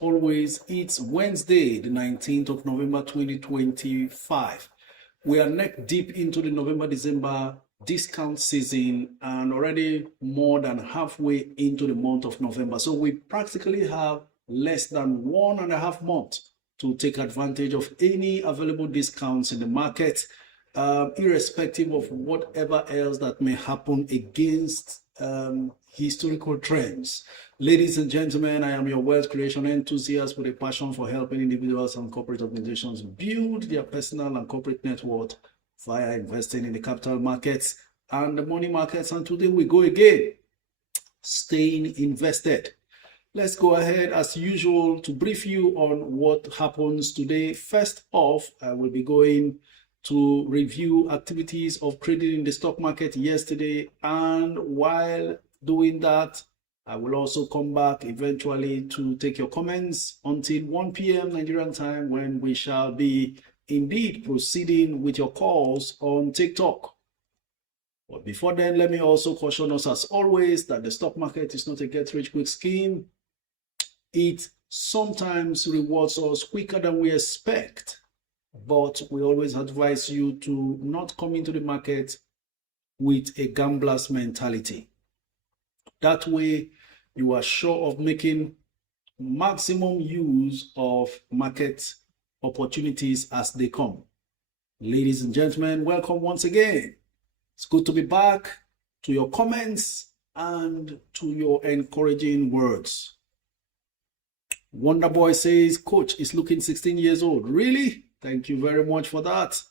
always, it's Wednesday, the 19th of November 2025. We are neck deep into the November-December discount season and already more than halfway into the month of November. So we practically have less than 1.5 months to take advantage of any available discounts in the market, irrespective of whatever else that may happen against historical trends. Ladies and gentlemen, I am your wealth creation enthusiast with a passion for helping individuals and corporate organizations build their personal and corporate net worth via investing in the capital markets and the money markets. And today we go again, staying invested. Let's go ahead as usual to brief you on what happens today. First off, I will be going to review activities of trading in the stock market yesterday, and while doing that, I will also come back eventually to take your comments until 1 p.m. Nigerian time, when we shall be indeed proceeding with your calls on TikTok. But before then, let me also caution us as always that the stock market is not a get-rich-quick scheme. It sometimes rewards us quicker than we expect, but we always advise you to not come into the market with a gambler's mentality. That way, you are sure of making maximum use of market opportunities as they come. Ladies and gentlemen, welcome once again. It's good to be back, to your comments and to your encouraging words. Wonderboy says, Coach is looking 16 years old. Really? Thank you very much for that.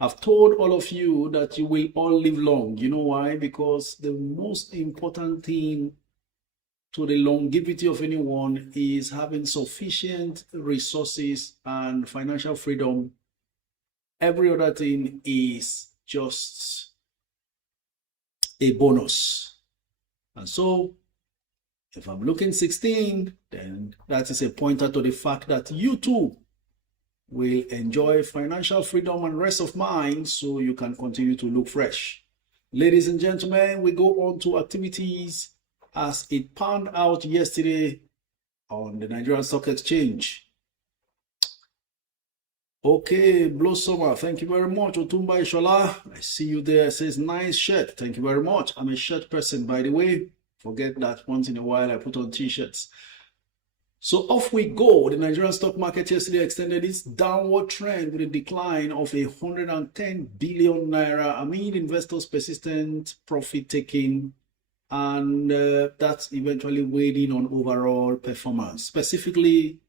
I've told all of you that you will all live long. You know why? Because the most important thing to the longevity of anyone is having sufficient resources and financial freedom. Every other thing is just a bonus. And so, if I'm looking 16, then that is a pointer to the fact that you too will enjoy financial freedom and rest of mind, so you can continue to look fresh. Ladies and gentlemen, we go on to activities as it panned out yesterday on the Nigerian Stock Exchange. Okay, Blossomer, thank you very much. Otumba Ishola, I see you there. It says, nice shirt. Thank you very much. I'm a shirt person, by the way. Forget that once in a while I put on t-shirts. So off we go. The Nigerian stock market yesterday extended its downward trend with a decline of 110 billion naira amid investors' persistent profit taking, and that's eventually weighed in on overall performance. Specifically,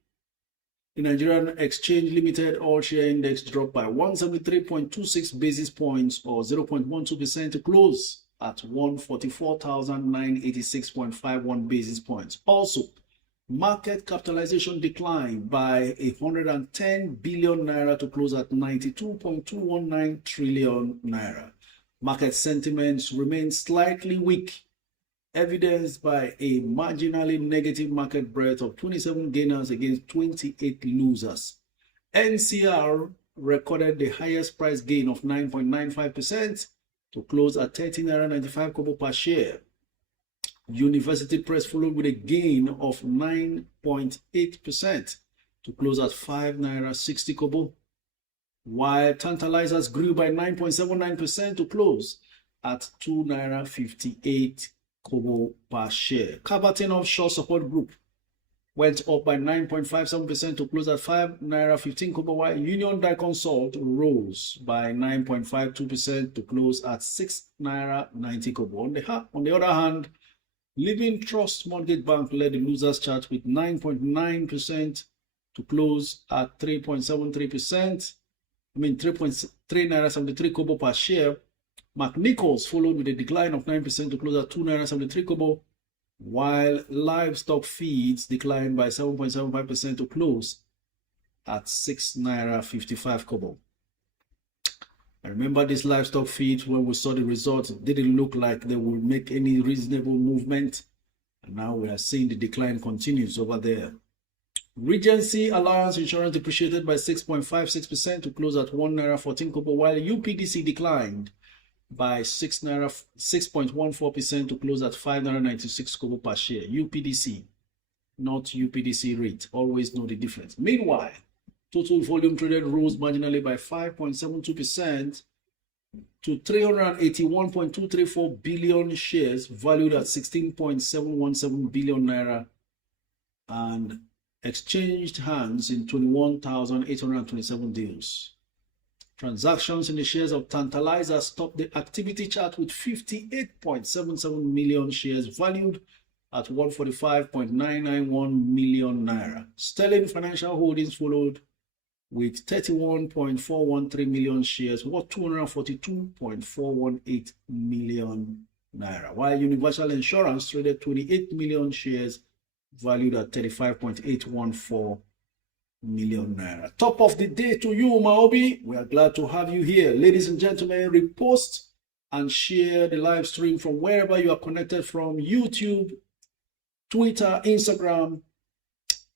the Nigerian Exchange Limited All-Share Index dropped by 173.26 basis points or 0.12% to close at 144,986.51 basis points. Also, market capitalization declined by 110 billion naira to close at 92.219 trillion naira. Market sentiments remain slightly weak, evidenced by a marginally negative market breadth of 27 gainers against 28 losers. NCR recorded the highest price gain of 9.95% to close at 13.95 kobo per share. University Press followed with a gain of 9.8% to close at 5.60 kobo, while Tantalizers grew by 9.79% to close at 2.58 kobo per share. Kabatin Offshore Support Group went up by 9.57% to close at 5.15 kobo, while Union Dye Consult rose by 9.52% to close at 6.90 kobo. On the other hand, Living Trust Mortgage Bank led the losers chart with 9.9% to close at 3.73%. 3.73 kobo per share. McNichols followed with a decline of 9% to close at 2.73 kobo, while Livestock Feeds declined by 7.75% to close at 6.55 kobo. I remember this Livestock Feeds, when we saw the results, it didn't look like they would make any reasonable movement, and now we are seeing the decline continues over there. Regency Alliance Insurance depreciated by 6.56% to close at 1.14 kobo, while UPDC declined by 6.14% to close at 5.96 kobo per share. UPDC, not UPDC rate. Always know the difference. Meanwhile, total volume traded rose marginally by 5.72% to 381.234 billion shares, valued at 16.717 billion naira, and exchanged hands in 21,827 deals. Transactions in the shares of Tantalizers topped the activity chart with 58.77 million shares, valued at 145.991 million naira. Sterling Financial Holdings followed with 31.413 million shares, worth 242.418 million naira, while Universal Insurance traded 28 million shares, valued at 35.814 million naira. Top of the day to you, Maobi. We are glad to have you here. Ladies and gentlemen, repost and share the live stream from wherever you are connected from: YouTube, Twitter, Instagram,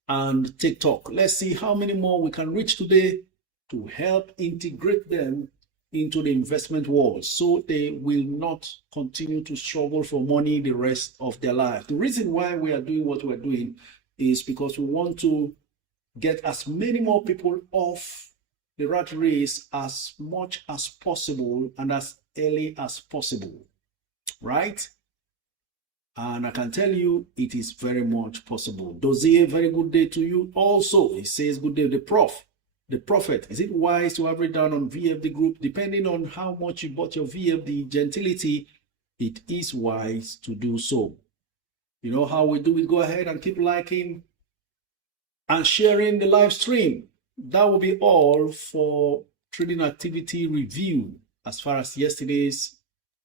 and TikTok. Let's see how many more we can reach today to help integrate them into the investment world so they will not continue to struggle for money the rest of their life. The reason why we are doing what we're doing is because we want to get as many more people off the rat race as much as possible and as early as possible, right? And I can tell you it is very much possible. Dozier, very good day to you also. He says, good day, the prophet. Is it wise to average down on VFD group? Depending on how much you bought your VFD gentility, it is wise to do so. You know how we do it? Go ahead and keep liking and sharing the live stream. That will be all for trading activity review as far as yesterday's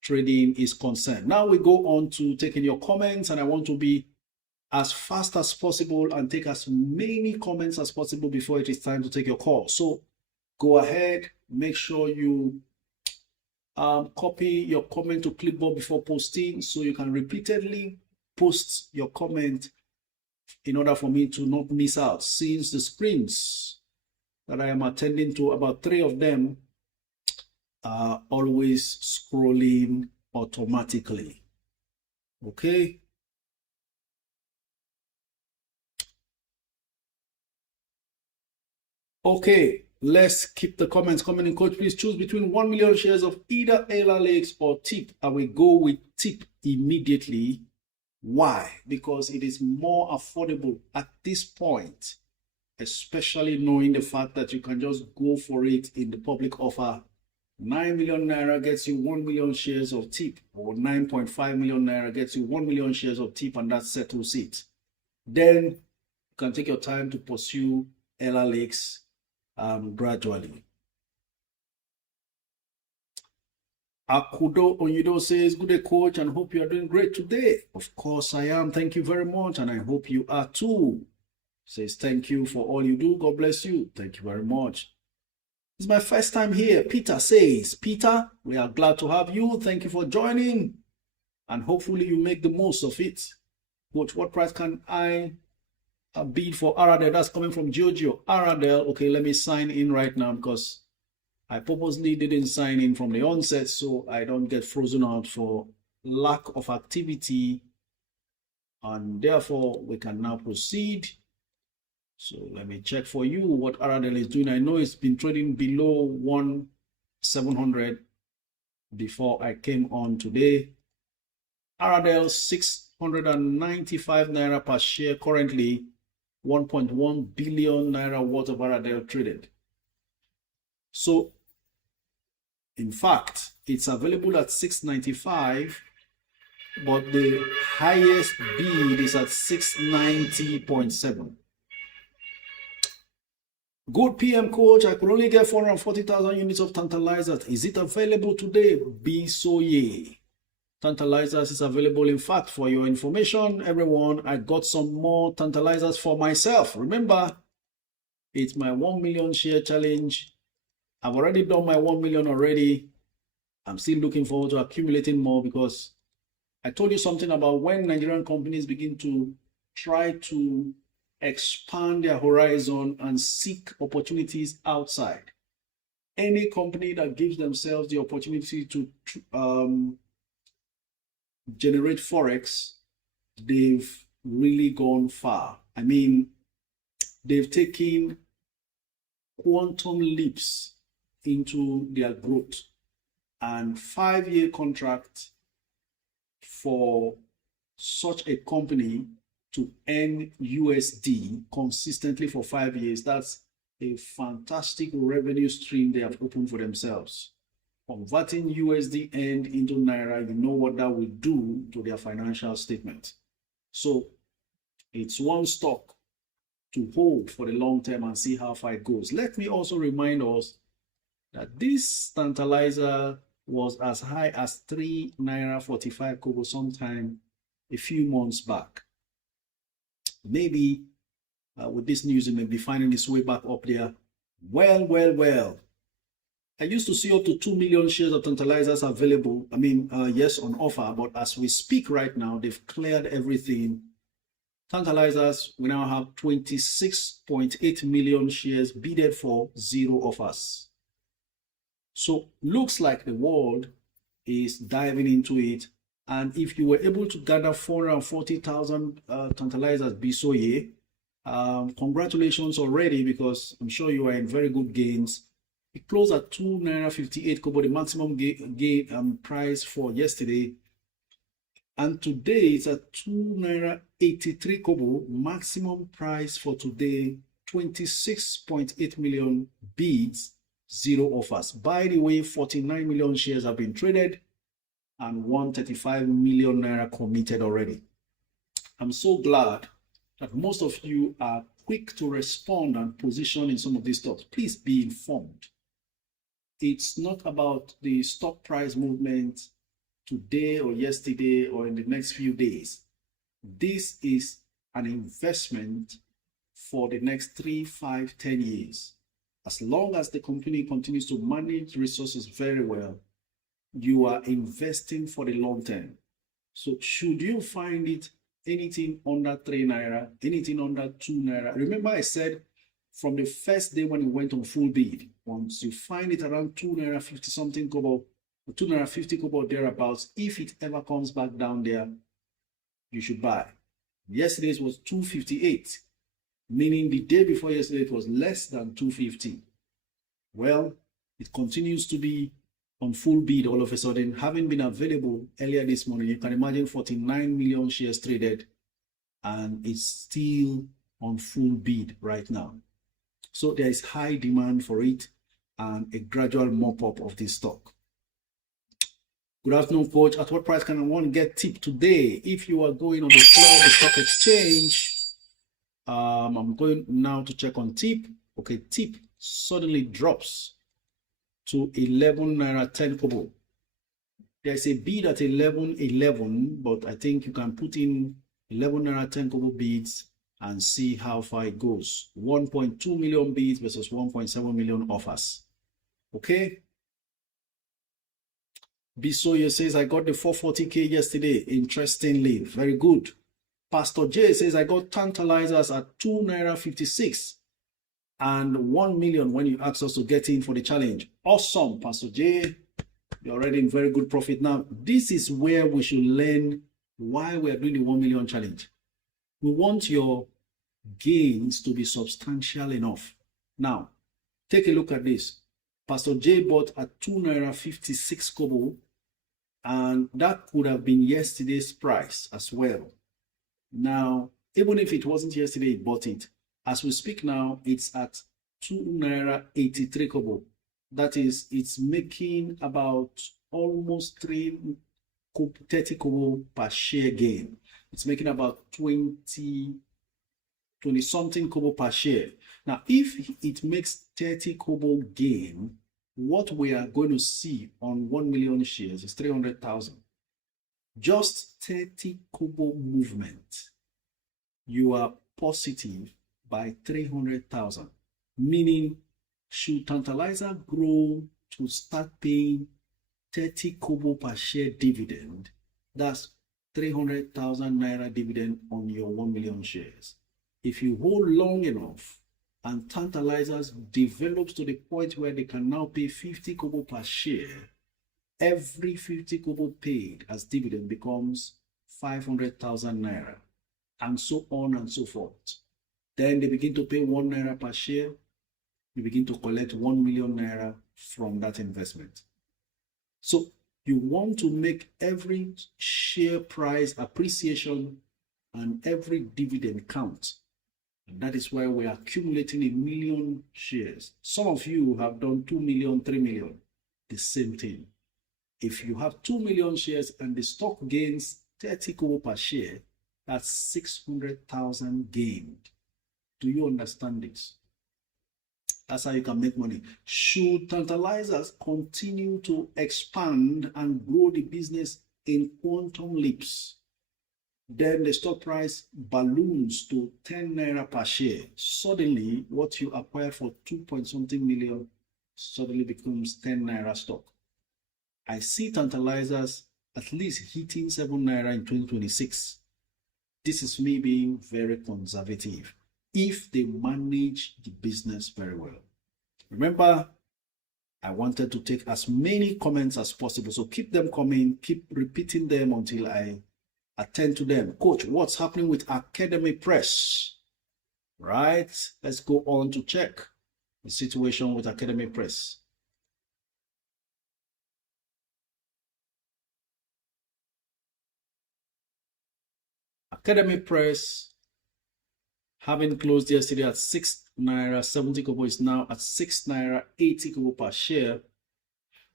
trading is concerned. Now we go on to taking your comments, and I want to be as fast as possible and take as many comments as possible before it is time to take your call. So go ahead, make sure you copy your comment to clipboard before posting so you can repeatedly post your comment in order for me to not miss out, since the screens that I am attending to, about 3 of them, are always scrolling automatically. Okay. Okay, let's keep the comments coming in. Coach, please choose between 1 million shares of either LLX or TIP. I will go with TIP immediately. Why? Because it is more affordable at this point, especially knowing the fact that you can just go for it in the public offer. 9 million naira gets you 1 million shares of TIP, or 9.5 million naira gets you 1 million shares of TIP, and that settles it. Then you can take your time to pursue LLX gradually. Akudo Onyido says, good day, coach, and hope you are doing great today. Of course I am. Thank you very much, and I hope you are too. Says, thank you for all you do. God bless you. Thank you very much. It's my first time here. Peter says, Peter, we are glad to have you. Thank you for joining, and hopefully you make the most of it. Coach, what price can I bid for Aradel? That's coming from Giorgio. Aradel, okay, let me sign in right now because I purposely didn't sign in from the onset so I don't get frozen out for lack of activity, and therefore we can now proceed. So let me check for you what Aradel is doing. I know it's been trading below 1,700 before I came on today. Aradel, 695 naira per share currently. 1.1 billion naira worth of Aradel traded. So in fact, it's available at 695, but the highest bid is at 690.7. Good PM, coach. I could only get 440,000 units of Tantalizers. Is it available today? Be so ye. Tantalizers is available. In fact, for your information, everyone, I got some more Tantalizers for myself. Remember, it's my 1 million share challenge. I've already done my 1 million already. I'm still looking forward to accumulating more, because I told you something about when Nigerian companies begin to try to expand their horizon and seek opportunities outside. Any company that gives themselves the opportunity to generate forex, they've really gone far. I mean, they've taken quantum leaps into their growth, and 5-year contract for such a company to earn USD consistently for 5 years, that's a fantastic revenue stream they have opened for themselves. Converting USD earned into Naira, you know what that will do to their financial statement. So it's one stock to hold for the long term and see how far it goes. Let me also remind us that this Tantalizer was as high as 3 Naira 45 kobo sometime a few months back. Maybe with this news, it may be finding its way back up there. Well. I used to see up to 2 million shares of Tantalizers available. I mean, yes, on offer. But as we speak right now, they've cleared everything. Tantalizers, we now have 26.8 million shares bidded for, 0 offers. So looks like the world is diving into it. And if you were able to gather 440,000 Tantalizers Bisoye, congratulations already, because I'm sure you are in very good gains. It closed at 2 Naira 58 kobo, the maximum gain price for yesterday. And today it's at 2 Naira 83 kobo, maximum price for today, 26.8 million bids, 0 offers. By the way, 49 million shares have been traded and 135 million Naira committed already. I'm so glad that most of you are quick to respond and position in some of these stocks. Please be informed. It's not about the stock price movement today or yesterday or in the next few days. This is an investment for the next 3, 5, 10 years. As long as the company continues to manage resources very well, you are investing for the long term. So should you find it anything under 3 Naira, anything under 2 Naira, remember I said from the first day when it went on full bid, once you find it around 2 Naira 50 something kobo, 2 Naira 50 kobo thereabouts, if it ever comes back down there, you should buy. Yesterday's was 258, meaning the day before yesterday it was less than 250. Well, it continues to be on full bid all of a sudden, having been available earlier this morning. You can imagine 49 million shares traded, and it's still on full bid right now. So there is high demand for it and a gradual mop-up of this stock. Good afternoon, coach. At what price can one get tip today? If you are going on the floor of the stock exchange, I'm going now to check on tip. Okay, tip suddenly drops to 11 Naira 10 kobo. There's a bid at 11.11, but I think you can put in 11 Naira 10 kobo bids and see how far it goes. 1.2 million bids versus 1.7 million offers. Okay. Bisoye says, I got the 440K yesterday. Interestingly, very good. Pastor J says, I got Tantalizers at 2 Naira 56 and 1 million when you asked us to get in for the challenge. Awesome, Pastor J. You're already in very good profit. Now, this is where we should learn why we're doing the 1 million challenge. We want your gains to be substantial enough. Now, take a look at this. Pastor J bought at 2 Naira 56 kobo, and that could have been yesterday's price as well. Now, even if it wasn't yesterday, he bought it. As we speak now, it's at 2 Naira 83 kobo. That is, it's making about almost 30 kobo per share gain. It's making about 20 something kobo per share. Now, if it makes 30 kobo gain, what we are going to see on 1 million shares is 300,000. Just 30 kobo movement, you are positive by 300,000. Meaning, should Tantalizer grow to start paying 30 kobo per share dividend, that's 300,000 Naira dividend on your 1 million shares. If you hold long enough and Tantalizers develops to the point where they can now pay 50 kobo per share, every 50 kobo paid as dividend becomes 500,000 Naira. and so on and so forth. Then they begin to pay 1 naira per share. You begin to collect 1 million naira from that investment. So you want to make every share price appreciation and every dividend count. And that is why we are accumulating 1 million shares. Some of you have done 2 million, 3 million, the same thing. If you have 2 million shares and the stock gains 30 kobo per share, that's 600,000 gained. Do you understand this? That's how you can make money. Should Tantalizers continue to expand and grow the business in quantum leaps, then the stock price balloons to 10 naira per share. Suddenly, what you acquire for 2-point-something million suddenly becomes 10 naira stock. I see Tantalizers at least hitting 7 naira in 2026. This is me being very conservative if they manage the business very well. Remember, I wanted to take as many comments as possible, so keep them coming, keep repeating them until I attend to them. Coach, what's happening with Academy Press? Right, let's go on to check the situation with Academy Press. Academy Press, having closed yesterday at 6 naira 70 kobo, is now at 6 naira 80 kobo per share.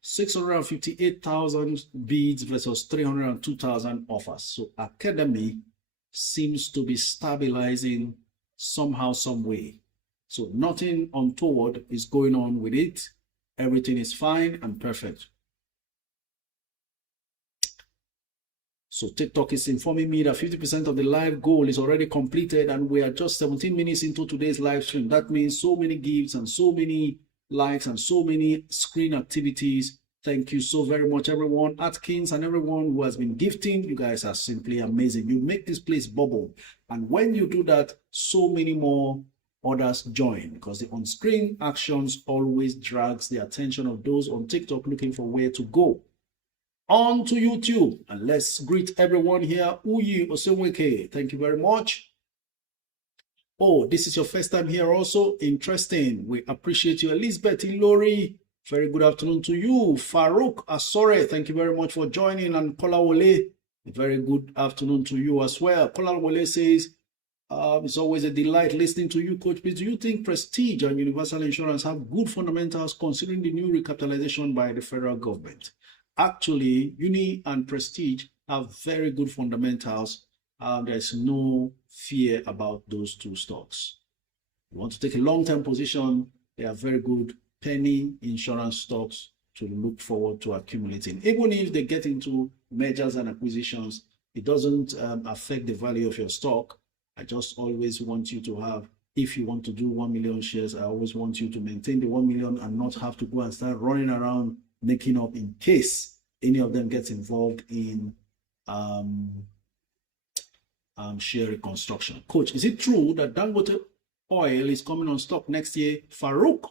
658,000 bids versus 302,000 offers. So Academy seems to be stabilizing somehow, some way. So nothing untoward is going on with it. Everything is fine and perfect. So TikTok is informing me that 50% of the live goal is already completed and we are just 17 minutes into today's live stream. That means so many gifts and so many likes and so many screen activities. Thank you so very much, everyone. Atkins and everyone who has been gifting. You guys are simply amazing. You make this place bubble. And when you do that, so many more others join, because the on-screen actions always drags the attention of those on TikTok looking for where to go. On to YouTube, and let's greet everyone here. Uyi Oseweke, thank you very much. Oh, this is your first time here also. Interesting. We appreciate you. Elizabeth Ilori, very good afternoon to you. Farouk Asore, thank you very much for joining. And Kolawole, a very good afternoon to you as well. Kolawole says, it's always a delight listening to you, Coach. Please, do you think Prestige and Universal Insurance have good fundamentals considering the new recapitalization by the federal government? Actually, Uni and Prestige have very good fundamentals. There's no fear about those two stocks. You want to take a long-term position, they are very good penny insurance stocks to look forward to accumulating. Even if they get into mergers and acquisitions, it doesn't affect the value of your stock. I just always want you to have, if you want to do 1 million shares, I always want you to maintain the 1 million and not have to go and start running around making up in case any of them gets involved in share reconstruction. Coach, is it true that Dangote oil is coming on stock next year? Farouk,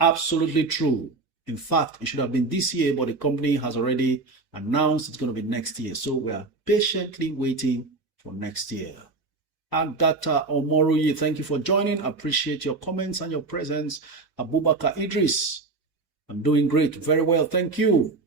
absolutely true. In fact, it should have been this year, but the company has already announced it's going to be next year. So we are patiently waiting for next year. Agatha Omoruyi, thank you for joining. Appreciate your comments and your presence. Abubakar Idris, I'm doing great. Very well. Thank you.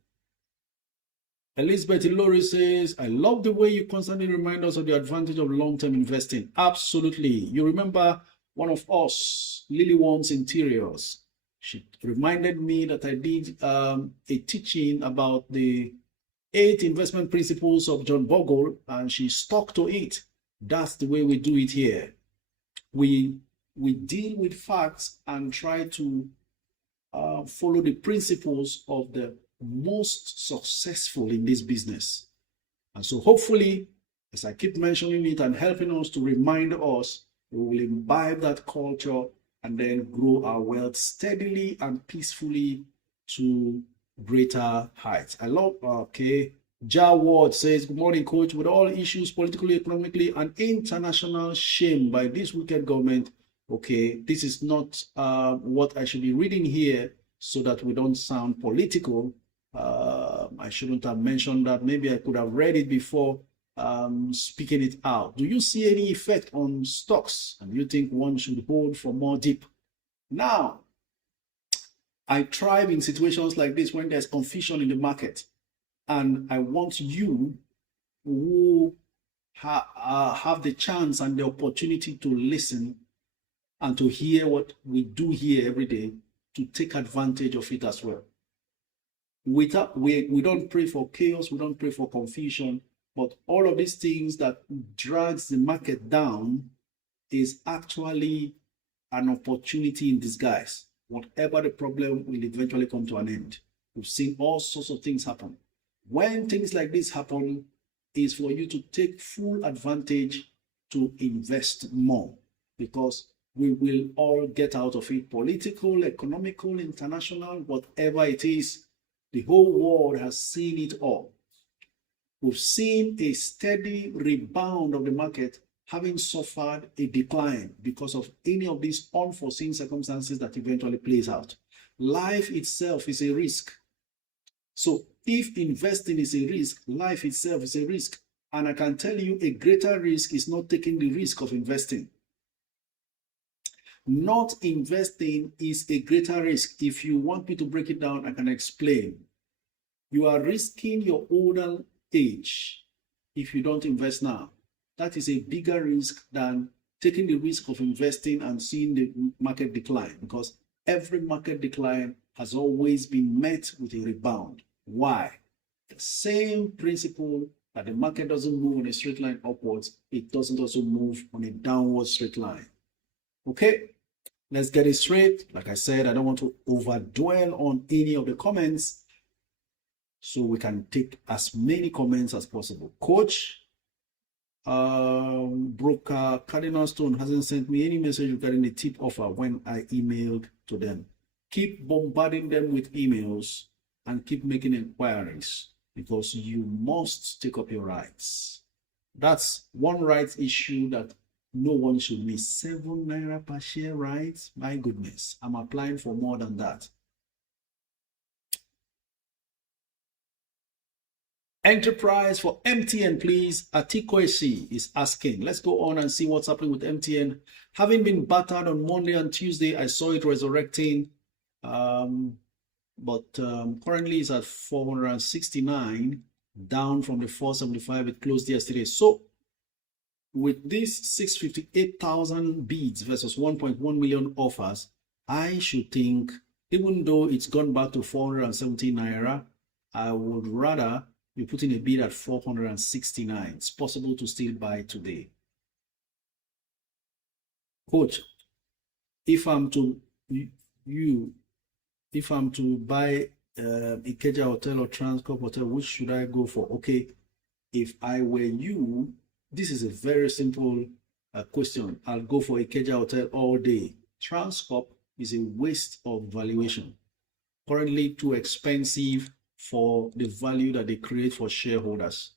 Elizabeth Ilori says, I love the way you constantly remind us of the advantage of long-term investing. Absolutely. You remember one of us, Lily Worms Interiors. She reminded me that I did a teaching about the 8 investment principles of John Bogle, and she stuck to it. That's the way we do it here. We deal with facts and try to follow the principles of the most successful in this business. And so hopefully, as I keep mentioning it and helping us to remind us, we will imbibe that culture and then grow our wealth steadily and peacefully to greater heights. I love, okay. Ja Ward says, good morning, Coach. With all issues politically, economically, and international shame by this wicked government, okay, this is not what I should be reading here so that we don't sound political. I shouldn't have mentioned that. Maybe I could have read it before speaking it out. Do you see any effect on stocks? And you think one should hold for more dip? Now, I thrive in situations like this when there's confusion in the market. And I want you who have the chance and the opportunity to listen and to hear what we do here every day to take advantage of it as well. We don't pray for chaos, we don't pray for confusion, but all of these things that drags the market down is actually an opportunity in disguise. Whatever the problem will eventually come to an end. We've seen all sorts of things happen. When things like this happen, is for you to take full advantage to invest more, because we will all get out of it. Political, economical, international, whatever it is, the whole world has seen it all. We've seen a steady rebound of the market having suffered a decline because of any of these unforeseen circumstances that eventually plays out. Life itself is a risk. So if investing is a risk, life itself is a risk. And I can tell you a greater risk is not taking the risk of investing. Not investing is a greater risk. If you want me to break it down, I can explain. You are risking your older age if you don't invest now. That is a bigger risk than taking the risk of investing and seeing the market decline, because every market decline has always been met with a rebound. Why? The same principle that the market doesn't move on a straight line upwards, it doesn't also move on a downward straight line. Okay, let's get it straight. Like I said, I don't want to overdwell on any of the comments, so we can take as many comments as possible. Coach, broker Cardinal Stone hasn't sent me any message regarding the tip offer when I emailed to them. Keep bombarding them with emails and keep making inquiries, because you must take up your rights. That's one rights issue that no one should miss. 7 naira per share rights. My goodness, I'm applying for more than that. Enterprise for MTN, please. Atikoesi is asking. Let's go on and see what's happening with MTN. Having been battered on Monday and Tuesday, I saw it resurrecting. But currently it's at 469, down from the 475 it closed yesterday. So with this 658,000 bids versus 1.1 million offers, I should think, even though it's gone back to 470 naira, I would rather be putting a bid at 469. It's possible to still buy today. Coach, if I'm to buy Ikeja Hotel or Transcorp Hotel, which should I go for? Okay, if I were you, this is a very simple question. I'll go for Ikeja Hotel all day. Transcorp is a waste of valuation. Currently too expensive for the value that they create for shareholders.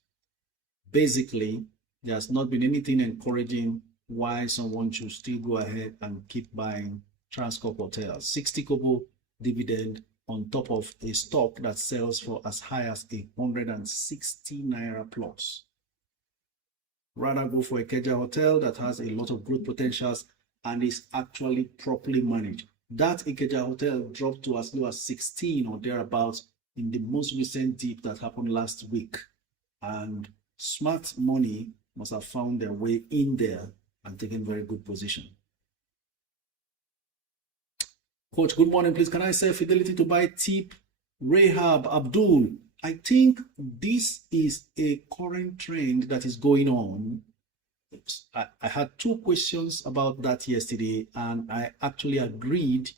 Basically, there has not been anything encouraging why someone should still go ahead and keep buying Transcorp Hotel. 60 kobo dividend on top of a stock that sells for as high as 160 naira plus. Rather go for a Ikeja Hotel that has a lot of growth potentials and is actually properly managed. That Ikeja Hotel dropped to as low as 16 or thereabouts in the most recent dip that happened last week. And smart money must have found their way in there and taken very good position. Coach, good morning. Please, can I sell Fidelity to buy TIP? Rahab Abdul, I think this is a current trend that is going on. I had 2 questions about that yesterday, and I actually agreed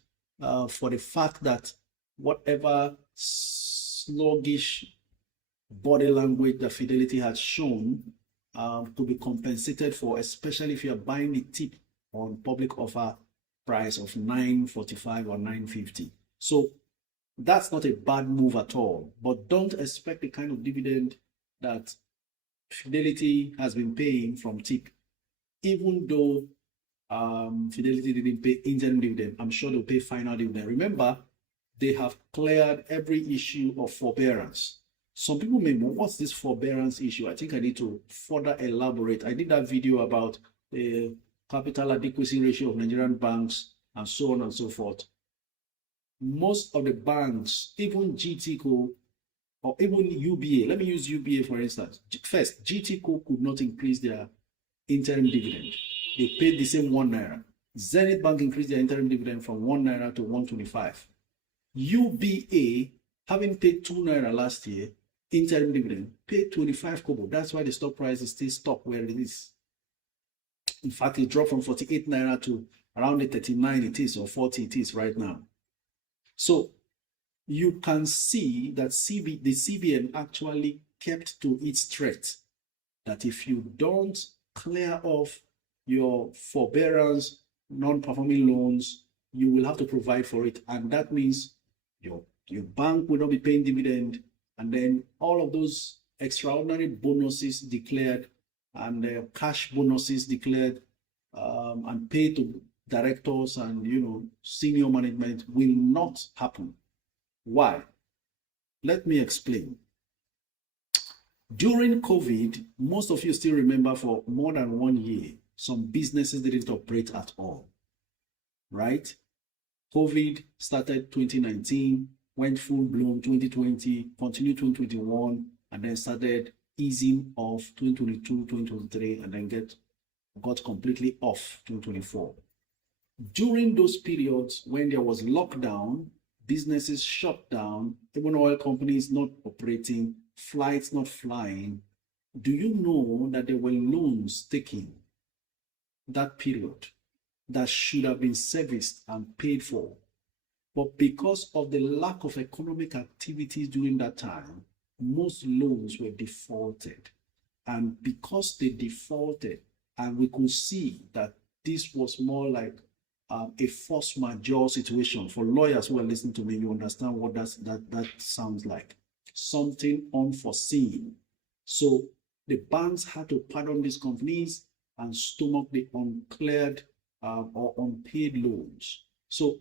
for the fact that whatever sluggish body language that Fidelity has shown to be compensated for, especially if you are buying the tip on public offer price of 945 or 950. So that's not a bad move at all, but don't expect the kind of dividend that Fidelity has been paying from tip. Even though Fidelity didn't pay interim dividend, I'm sure they'll pay final dividend. Remember, they have cleared every issue of forbearance. Some people may know what's this forbearance issue. I think I need to further elaborate. I did that video about the capital adequacy ratio of Nigerian banks and so on and so forth. Most of the banks, even GTCO or even UBA, let me use UBA for instance. First, GTCO could not increase their interim dividend. They paid the same 1 naira. Zenith Bank increased their interim dividend from 1 naira to 125. UBA, having paid 2 naira last year, interim dividend, paid 25 kobo. That's why the stock price is still stuck where it is. In fact, it dropped from 48 naira to around the 39 it is, or 40 it is right now. So you can see that the CBN actually kept to its threat that if you don't clear off your forbearance, non-performing loans, you will have to provide for it. And that means your bank will not be paying dividend. And then all of those extraordinary bonuses declared and cash bonuses declared and paid to directors and senior management will not happen. Why? Let me explain. During COVID, most of you still remember for more than 1 year, some businesses didn't operate at all, right? COVID started 2019, went full blown 2020, continued 2021, and then started easing off 2022, 2023, and then got completely off 2024. During those periods when there was lockdown, businesses shut down, even oil companies not operating, flights not flying, do you know that there were loans taken that period that should have been serviced and paid for? But because of the lack of economic activities during that time, most loans were defaulted. And because they defaulted, and we could see that this was more like a force majeure situation. For lawyers who are listening to me, you understand what that sounds like. Something unforeseen. So the banks had to pardon these companies and stomach the uncleared or unpaid loans. So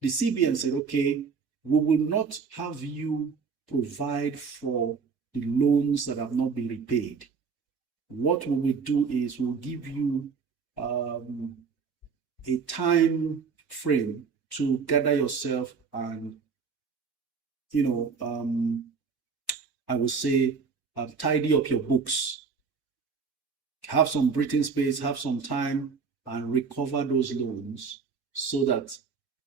the CBN said, okay, we will not have you provide for the loans that have not been repaid. What we will do is we'll give you a time frame to gather yourself and, I would say, tidy up your books. Have some breathing space, have some time, and recover those loans so that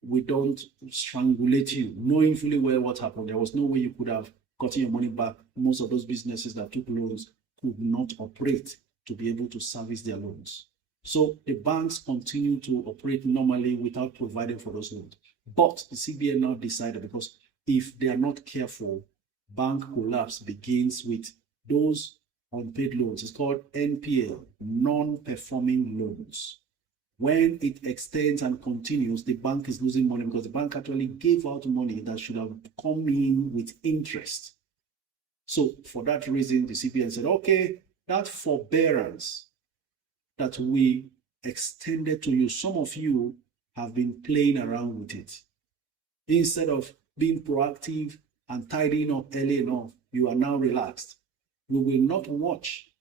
we don't strangulate you, knowing fully well what happened. There was no way you could have gotten your money back. Most of those businesses that took loans could not operate to be able to service their loans. So the banks continue to operate normally without providing for those loans. But the CBN now decided, because if they are not careful, bank collapse begins with those unpaid loans. It's called NPL, non-performing loans. When it extends and continues, the bank is losing money because the bank actually gave out money that should have come in with interest. So for that reason, the CBN said, okay, that forbearance that we extended to you, some of you have been playing around with it. Instead of being proactive and tidying up early enough, you are now relaxed. We will not watch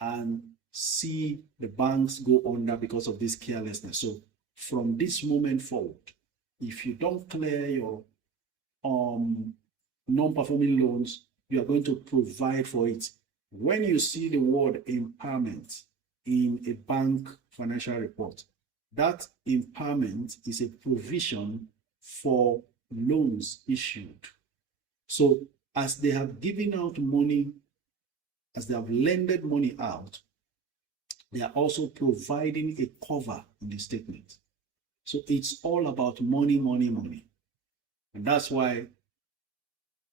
and see the banks go under because of this carelessness. So from this moment forward, if you don't clear your non-performing loans, you are going to provide for it. When you see the word impairment in a bank financial report, that impairment is a provision for loans issued. So as they have given out money, as they have lended money out, they are also providing a cover in the statement. So it's all about money, money, money. And that's why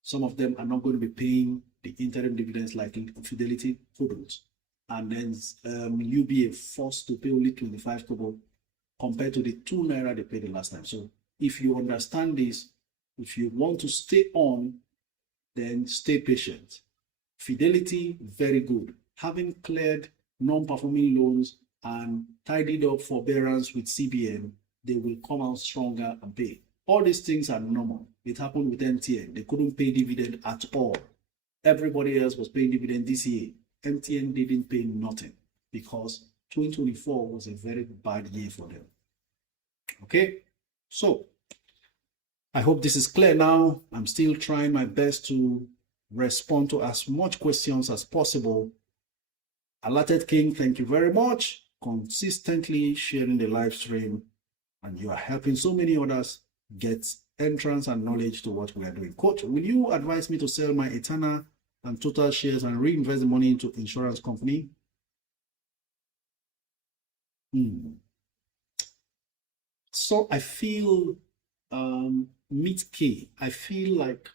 some of them are not going to be paying the interim dividends like Fidelity couldn't. And then you'll be forced to pay only 25 kobo compared to the 2 naira they paid the last time. So if you understand this, if you want to stay on, then stay patient. Fidelity, very good. Having cleared non-performing loans and tidied up forbearance with CBN, they will come out stronger and pay. All these things are normal. It happened with MTN. They couldn't pay dividend at all. Everybody else was paying dividend this year. MTN didn't pay nothing because 2024 was a very bad year for them. Okay, so I hope this is clear now. I'm still trying my best to respond to as much questions as possible. Alerted King, thank you very much. Consistently sharing the live stream, and you are helping so many others get entrance and knowledge to what we are doing. Coach, will you advise me to sell my Eternal and Total shares and reinvest the money into insurance company? So I feel mid-K, I feel like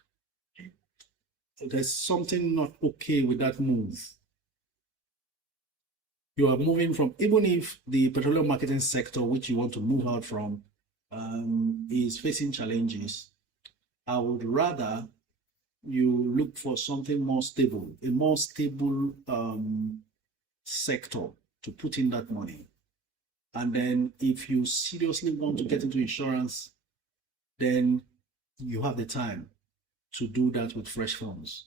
there's something not okay with that move. You are moving from, even if the petroleum marketing sector, which you want to move out from, is facing challenges, I would rather you look for something more stable, a more stable sector to put in that money. And then if you seriously want to get into insurance, then you have the time to do that with fresh funds.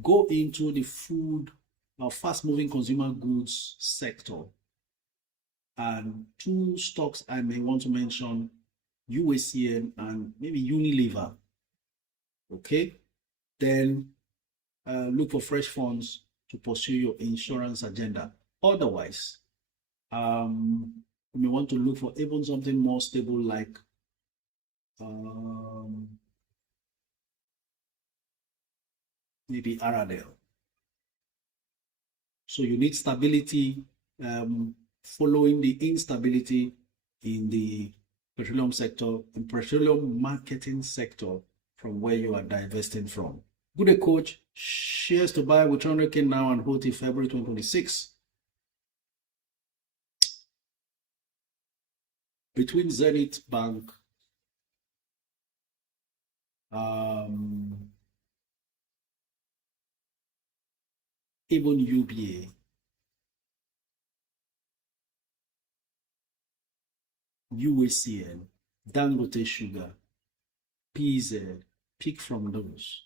Go into the food or fast-moving consumer goods sector. And two stocks I may want to mention, UACN and maybe Unilever. Okay? Then look for fresh funds to pursue your insurance agenda. Otherwise, you may want to look for even something more stable like maybe Aradel. So you need stability following the instability in the petroleum sector and petroleum marketing sector from where you are divesting from. Good day, coach. Shares to buy with 200K now and hold till February 2026. Between Zenith Bank, even UBA, UACN, Dangote Sugar, PZ, pick from those.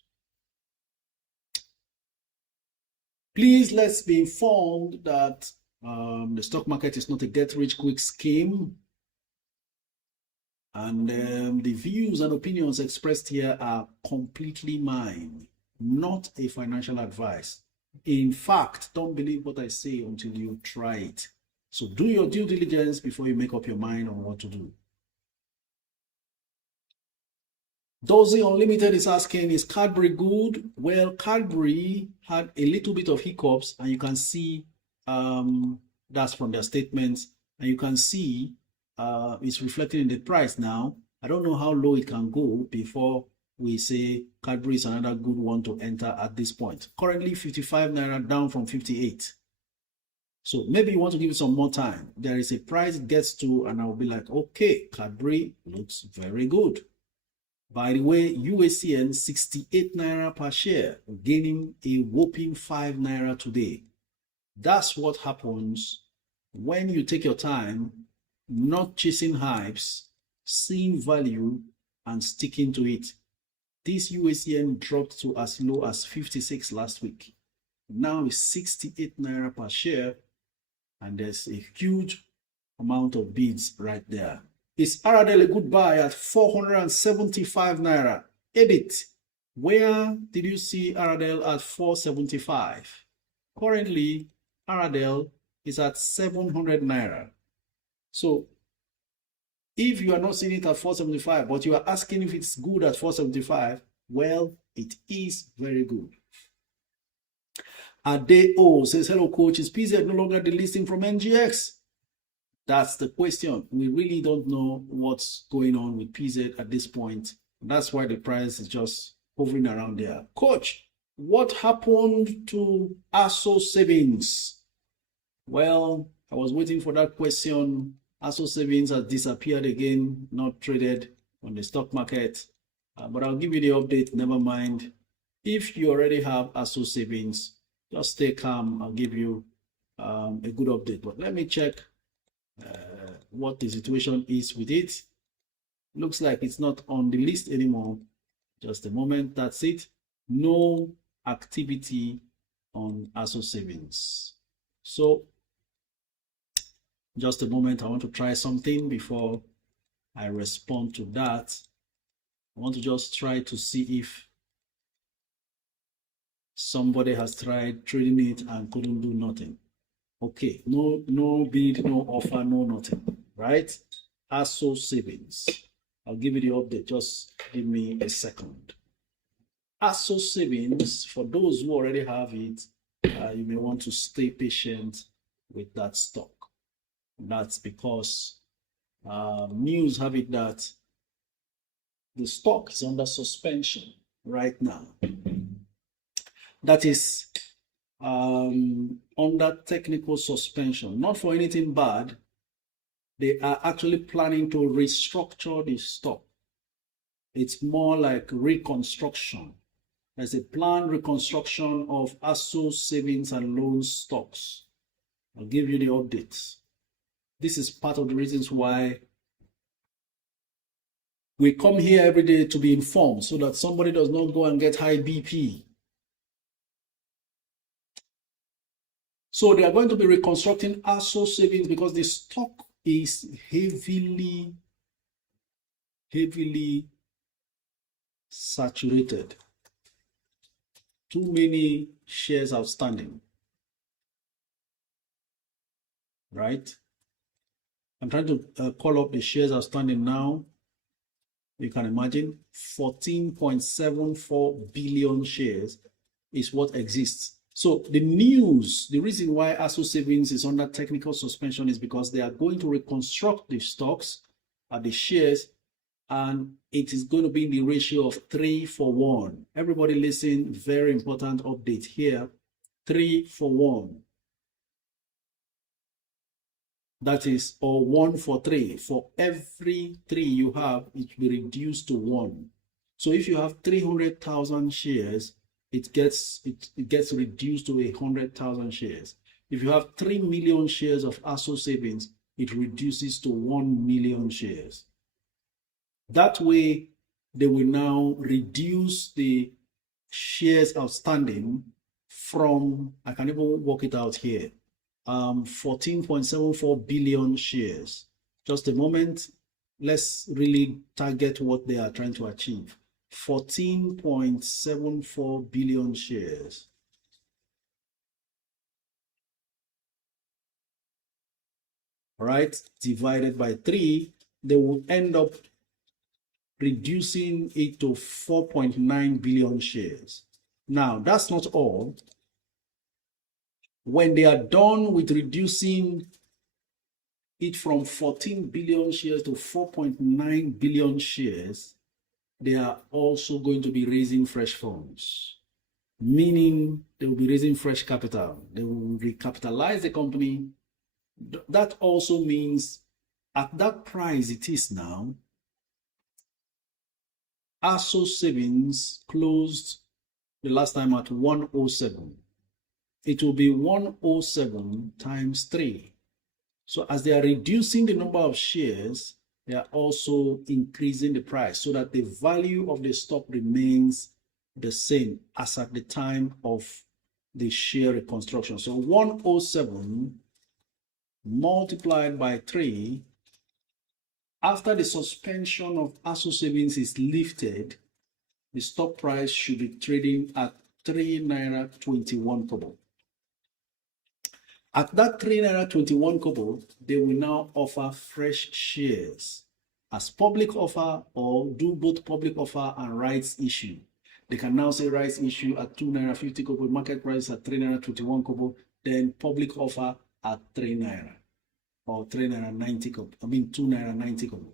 Please, let's be informed that the stock market is not a get-rich-quick scheme. And the views and opinions expressed here are completely mine, not a financial advice. In fact, don't believe what I say until you try it. So do your due diligence before you make up your mind on what to do. Dozy Unlimited is asking, is Cadbury good? Well, Cadbury had a little bit of hiccups, and you can see that's from their statements, and you can see it's reflected in the price now. I don't know how low it can go before we say Cadbury is another good one to enter at this point. Currently 55 naira, down from 58. So maybe you want to give it some more time. There is a price it gets to, and I'll be like, okay, Cadbury looks very good. By the way, UACN 68 naira per share, gaining a whopping 5 naira today. That's what happens when you take your time, not chasing hypes, seeing value and sticking to it. This UACN dropped to as low as 56 last week. Now it's 68 naira per share, and there's a huge amount of bids right there. Is Aradel a good buy at 475 naira? Edit. Where did you see Aradel at 475? Currently, Aradel is at 700 naira. So, if you are not seeing it at 475, but you are asking if it's good at 475, well, it is very good. Adeo says, hello, coach. Is PZ no longer delisting from NGX? That's the question. We really don't know what's going on with PZ at this point. That's why the price is just hovering around there. Coach, what happened to ASO savings? Well, I was waiting for that question. ASO savings has disappeared again, not traded on the stock market. But I'll give you the update, never mind. If you already have ASO savings, just stay calm. I'll give you a good update. But let me check what the situation is with it. Looks like it's not on the list anymore. Just a moment, that's it. No activity on ASO savings. So just a moment, I want to try something before I respond to that. I want to just try to see if somebody has tried trading it and couldn't do nothing. Okay, no bid, no offer, no nothing, right? ASO savings. I'll give you the update. Just give me a second. ASO savings, for those who already have it, you may want to stay patient with that stock. That's because news have it that the stock is under suspension right now. That is under technical suspension, not for anything bad. They are actually planning to restructure the stock. It's more like reconstruction. There's a planned reconstruction of ASO savings and loan stocks. I'll give you the updates. This is part of the reasons why we come here every day to be informed so that somebody does not go and get high BP. So they are going to be reconstructing ASO savings because the stock is heavily saturated. Too many shares outstanding, right? I'm trying to call up the shares outstanding now. You can imagine 14.74 billion shares is what exists. So the news, the reason why ASO savings is under technical suspension is because they are going to reconstruct the stocks and the shares, and it is going to be in the ratio of 3-for-1. Everybody listen, very important update here, 3-for-1. That is, or 1-for-3. For every 3 you have, it will be reduced to 1. So if you have 300,000 shares, it gets reduced to 100,000 shares. If you have 3 million shares of ASO savings, it reduces to 1 million shares. That way, they will now reduce the shares outstanding from, I can even work it out here, 14.74 billion shares. Just a moment. Let's really target what they are trying to achieve. 14.74 billion shares. All right, divided by 3, they will end up reducing it to 4.9 billion shares. Now, that's not all. When they are done with reducing it from 14 billion shares to 4.9 billion shares, they are also going to be raising fresh funds, meaning they will be raising fresh capital. They will recapitalize the company. That also means at that price it is now, ASO savings closed the last time at 107. It will be 107 times 3. So as they are reducing the number of shares, they are also increasing the price so that the value of the stock remains the same as at the time of the share reconstruction. So 107 multiplied by 3, after the suspension of ASO savings is lifted, the stock price should be trading at 3.21 naira. At that 3.21 naira, they will now offer fresh shares as public offer or do both public offer and rights issue. They can now say rights issue at 2.50 naira, market price at 3.21 naira, then public offer at 3 naira or 3.90 naira, I mean 2.90 naira.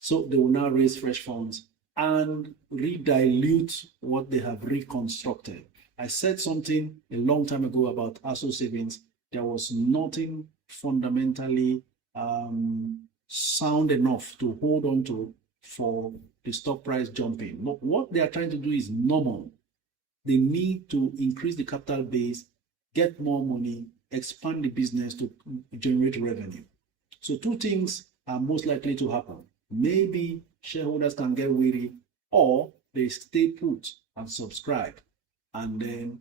So they will now raise fresh funds and redilute what they have reconstructed. I said something a long time ago about ASO savings. There was nothing fundamentally sound enough to hold on to for the stock price jumping. But what they are trying to do is normal. They need to increase the capital base, get more money, expand the business to generate revenue. So 2 things are most likely to happen. Maybe shareholders can get weary, or they stay put and subscribe and then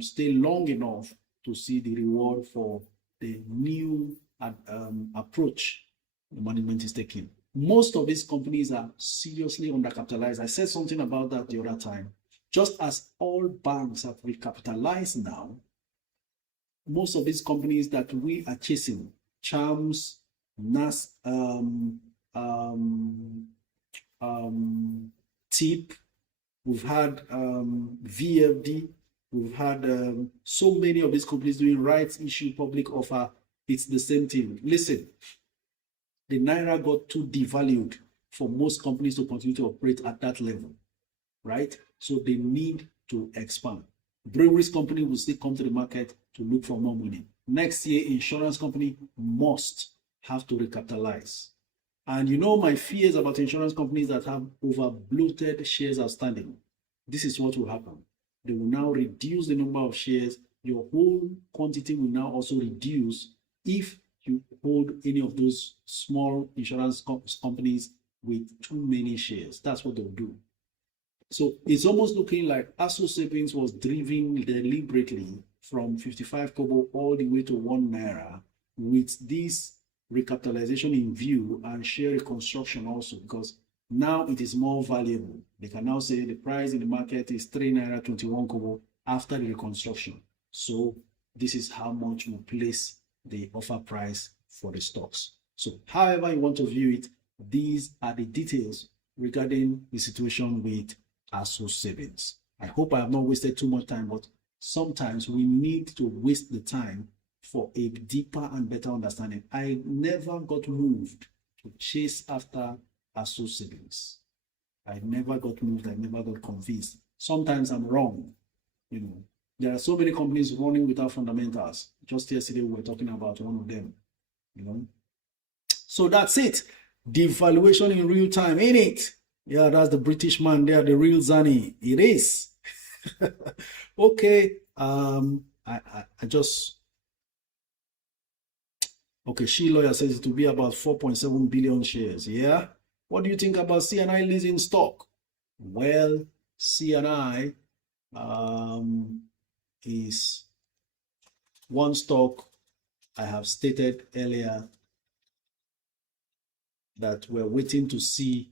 stay long enough to see the reward for the new approach the management is taking. Most of these companies are seriously undercapitalized. I said something about that the other time. Just as all banks have recapitalized now, most of these companies that we are chasing, Charms, NAS, TIP, we've had VFD, we've had so many of these companies doing rights issue, public offer. It's the same thing. Listen, the Naira got too devalued for most companies to continue to operate at that level, right? So they need to expand. Breweries company will still come to the market to look for more money. Next year, insurance company must have to recapitalize. And you know my fears about insurance companies that have over bloated shares outstanding. This is what will happen. They will now reduce the number of shares. Your whole quantity will now also reduce if you hold any of those small insurance companies with too many shares. That's what they'll do. So it's almost looking like ASO savings was driven deliberately from 55 kobo all the way to 1 naira with this recapitalization in view and share reconstruction also, because now it is more valuable. They can now say the price in the market is 3 naira 21 kobo after the reconstruction. So this is how much we place the offer price for the stocks. So however you want to view it, these are the details regarding the situation with ASO savings. I hope I have not wasted too much time, but sometimes we need to waste the time for a deeper and better understanding. I never got moved to chase after ASO savings. I never got moved. I never got convinced. Sometimes I'm wrong. You know, there are so many companies running without fundamentals. Just yesterday we were talking about one of them. You know, so that's it. Devaluation in real time, ain't it? Yeah, that's the British man there, the real Zani. It is. Okay. I just. Okay, She Lawyer says it will be about 4.7 billion shares. Yeah. What do you think about CNI leasing stock? Well, CNI is one stock I have stated earlier that we're waiting to see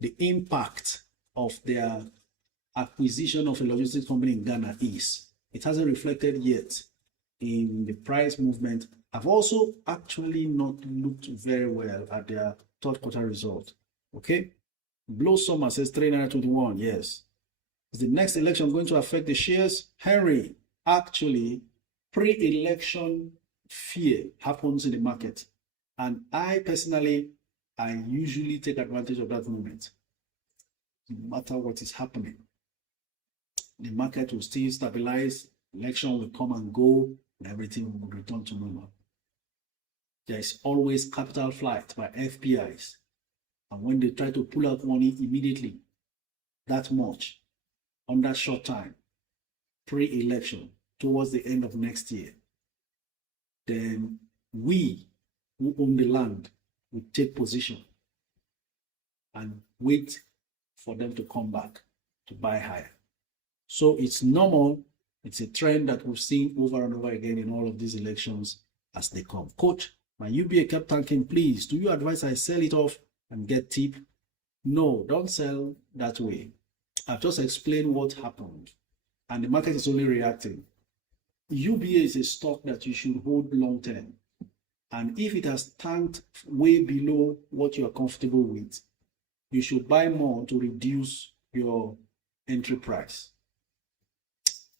the impact of their acquisition of a logistics company in Ghana is. It hasn't reflected yet in the price movement. I've also actually not looked very well at their third quarter result. Okay. Blow Summer says 3.21. Yes. Is the next election going to affect the shares? Henry, actually, pre-election fear happens in the market. And I personally, I usually take advantage of that moment. No matter what is happening, the market will still stabilize, election will come and go, and everything will return to normal. There is always capital flight by FPIs. And when they try to pull out money immediately, that much, on that short time, pre-election, towards the end of next year, then we who own the land will take position and wait for them to come back to buy higher. So it's normal. It's a trend that we've seen over and over again in all of these elections as they come. Coach, my UBA kept tanking. Please, do you advise I sell it off and get tip? No, don't sell that way. I've just explained what happened, and the market is only reacting. UBA is a stock that you should hold long term. And if it has tanked way below what you are comfortable with, you should buy more to reduce your entry price.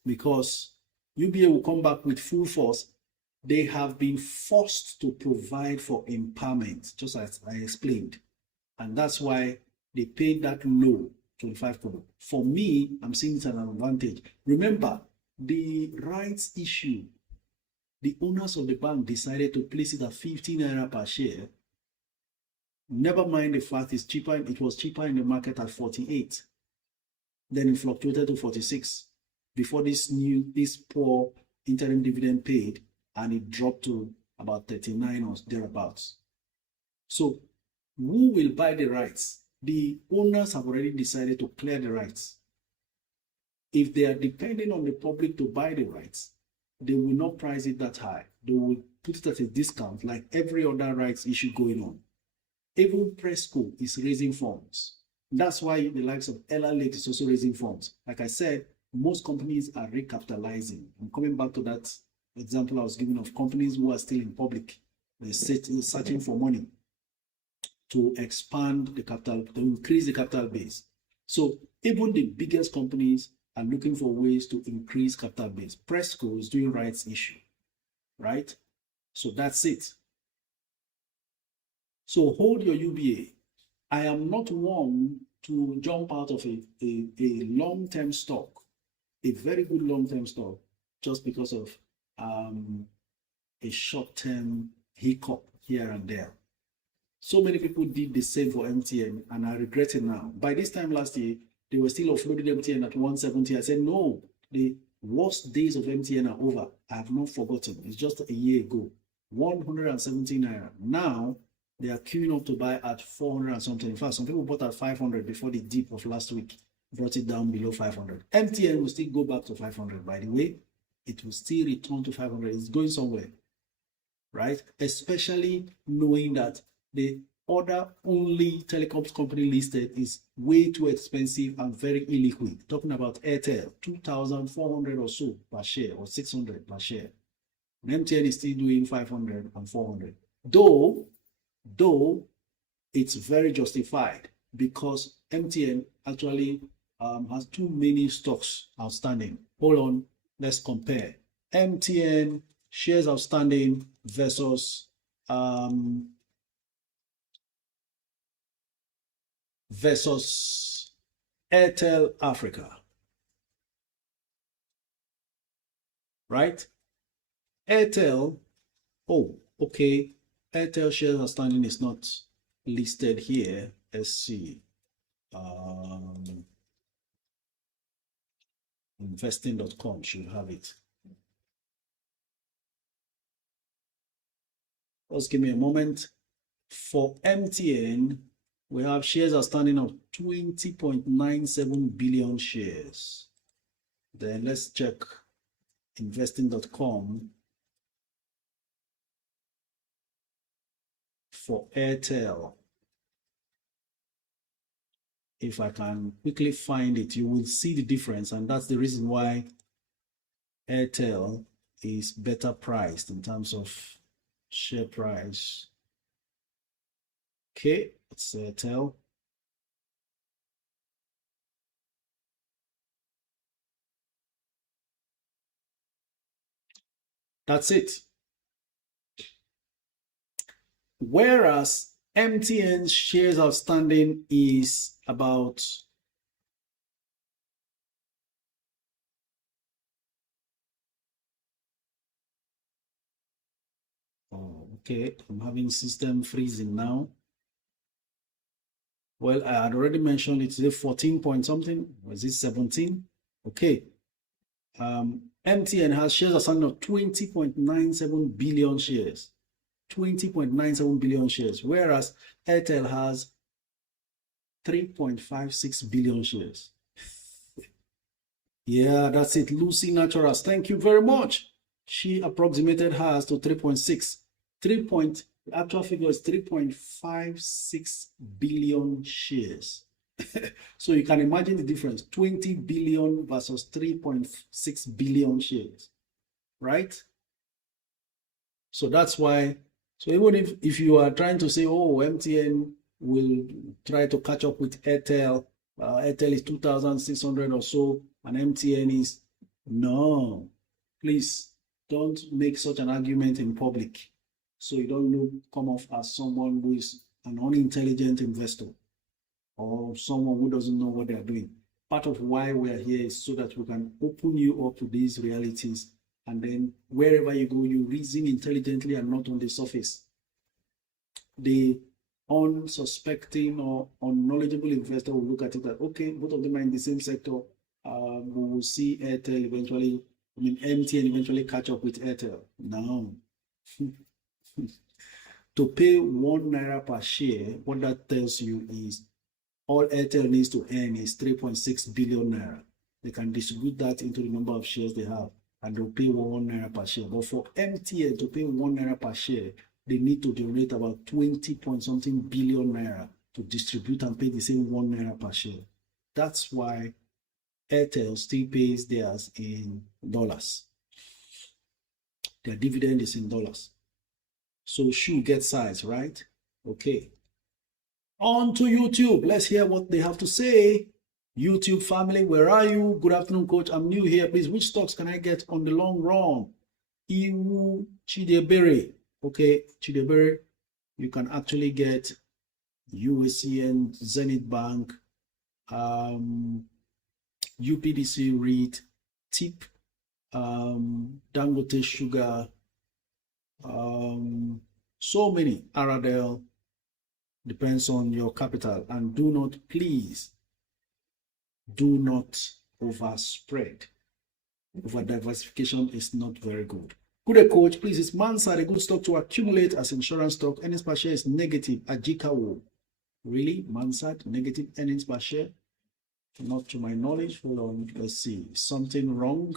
Because UBA will come back with full force. They have been forced to provide for impairment, just as I explained. And that's why they paid that low, 25 kobo. For me, I'm seeing it as an advantage. Remember, the rights issue, the owners of the bank decided to place it at 15 naira per share. Never mind the fact it's cheaper, it was cheaper in the market at 48. Then it fluctuated to 46 before this poor interim dividend paid, and it dropped to about 39 or thereabouts. So who will buy the rights? The owners have already decided to clear the rights. if they are depending on the public to buy the rights, they will not price it that high. They will put it at a discount like every other rights issue going on. Even Presco is raising funds. That's why the likes of LLA is also raising funds. Like I said, most companies are recapitalizing. I'm coming back to that example I was giving of companies who are still in public. They're searching for money to expand the capital, to increase the capital base. So even the biggest companies are looking for ways to increase capital base. Presco is doing rights issue, right? So that's it. So hold your UBA. I am not one to jump out of a long-term stock, a very good long-term stock, just because of a short-term hiccup here and there. So many people did the same for MTN and are regretting now. By this time last year, they were still offloading MTN at 170. I said, no, the worst days of MTN are over. I have not forgotten. It's just a year ago. 117 naira. Now, they are queuing up to buy at 400 and something. In fact, some people bought at 500 before the dip of last week brought it down below 500. MTN will still go back to 500. By the way, it will still return to 500. It's going somewhere, right? Especially knowing that the other only telecoms company listed is way too expensive and very illiquid. Talking about Airtel, 2,400 or so per share, or 600 per share. And MTN is still doing 500 and 400. Though it's very justified because MTN actually has too many stocks outstanding. Hold on, let's compare. MTN shares outstanding versus Airtel Africa, right? Airtel, oh, okay. Airtel shares outstanding is not listed here. Let's see. Investing.com should have it. Just give me a moment. For MTN, we have shares outstanding of 20.97 billion shares. Then let's check investing.com for Airtel. If I can quickly find it, you will see the difference, and that's the reason why Airtel is better priced in terms of share price. Okay, it's Airtel. That's it. Whereas MTN's shares outstanding is about okay, I'm having system freezing now. Well, I had already mentioned it's a 14 point something. Was it 17? Okay. MTN has shares outstanding of 20.97 billion shares. 20.97 billion shares, whereas Airtel has 3.56 billion shares. Yeah, that's it. Lucy Naturals, thank you very much. She approximated hers to 3.6. The actual figure is 3.56 billion shares. So you can imagine the difference, 20 billion versus 3.6 billion shares, right? So that's why, so even if you are trying to say, oh, MTN will try to catch up with Airtel, Airtel is 2,600 or so, and MTN is, no, please don't make such an argument in public. So you don't come off as someone who is an unintelligent investor or someone who doesn't know what they're doing. Part of why we're here is so that we can open you up to these realities, and then wherever you go, you reason intelligently and not on the surface. The unsuspecting or unknowledgeable investor will look at it that, okay, both of them are in the same sector. We will see Airtel eventually, MTN eventually catch up with Airtel. No. To pay 1 naira per share, what that tells you is all Airtel needs to earn is 3.6 billion naira. they can distribute that into the number of shares they have, and they'll pay 1 naira per share. But for MTN to pay 1 naira per share, they need to generate about 20 point something billion naira to distribute and pay the same 1 naira per share. That's why Airtel still pays theirs in dollars. Their dividend is in dollars. So shoe gets size, right? Okay. On to YouTube. Let's hear what they have to say. YouTube family, where are you? Good afternoon, coach. I'm new here. Please, which stocks can I get on the long run? Iwu Chidebere. Okay, Chidebere, you can actually get UACN, Zenith Bank, UPDC REIT, TIP, Dangote Sugar, so many, Aradel, depends on your capital. And do not, please, do not overspread. Over diversification is not very good. Good day, coach. Please, is Mansard a good stock to accumulate as insurance stock? Earnings per share is negative. Ajikawo. Really? Mansard, negative earnings per share? Not to my knowledge. Hold on. Let's see. Something wrong.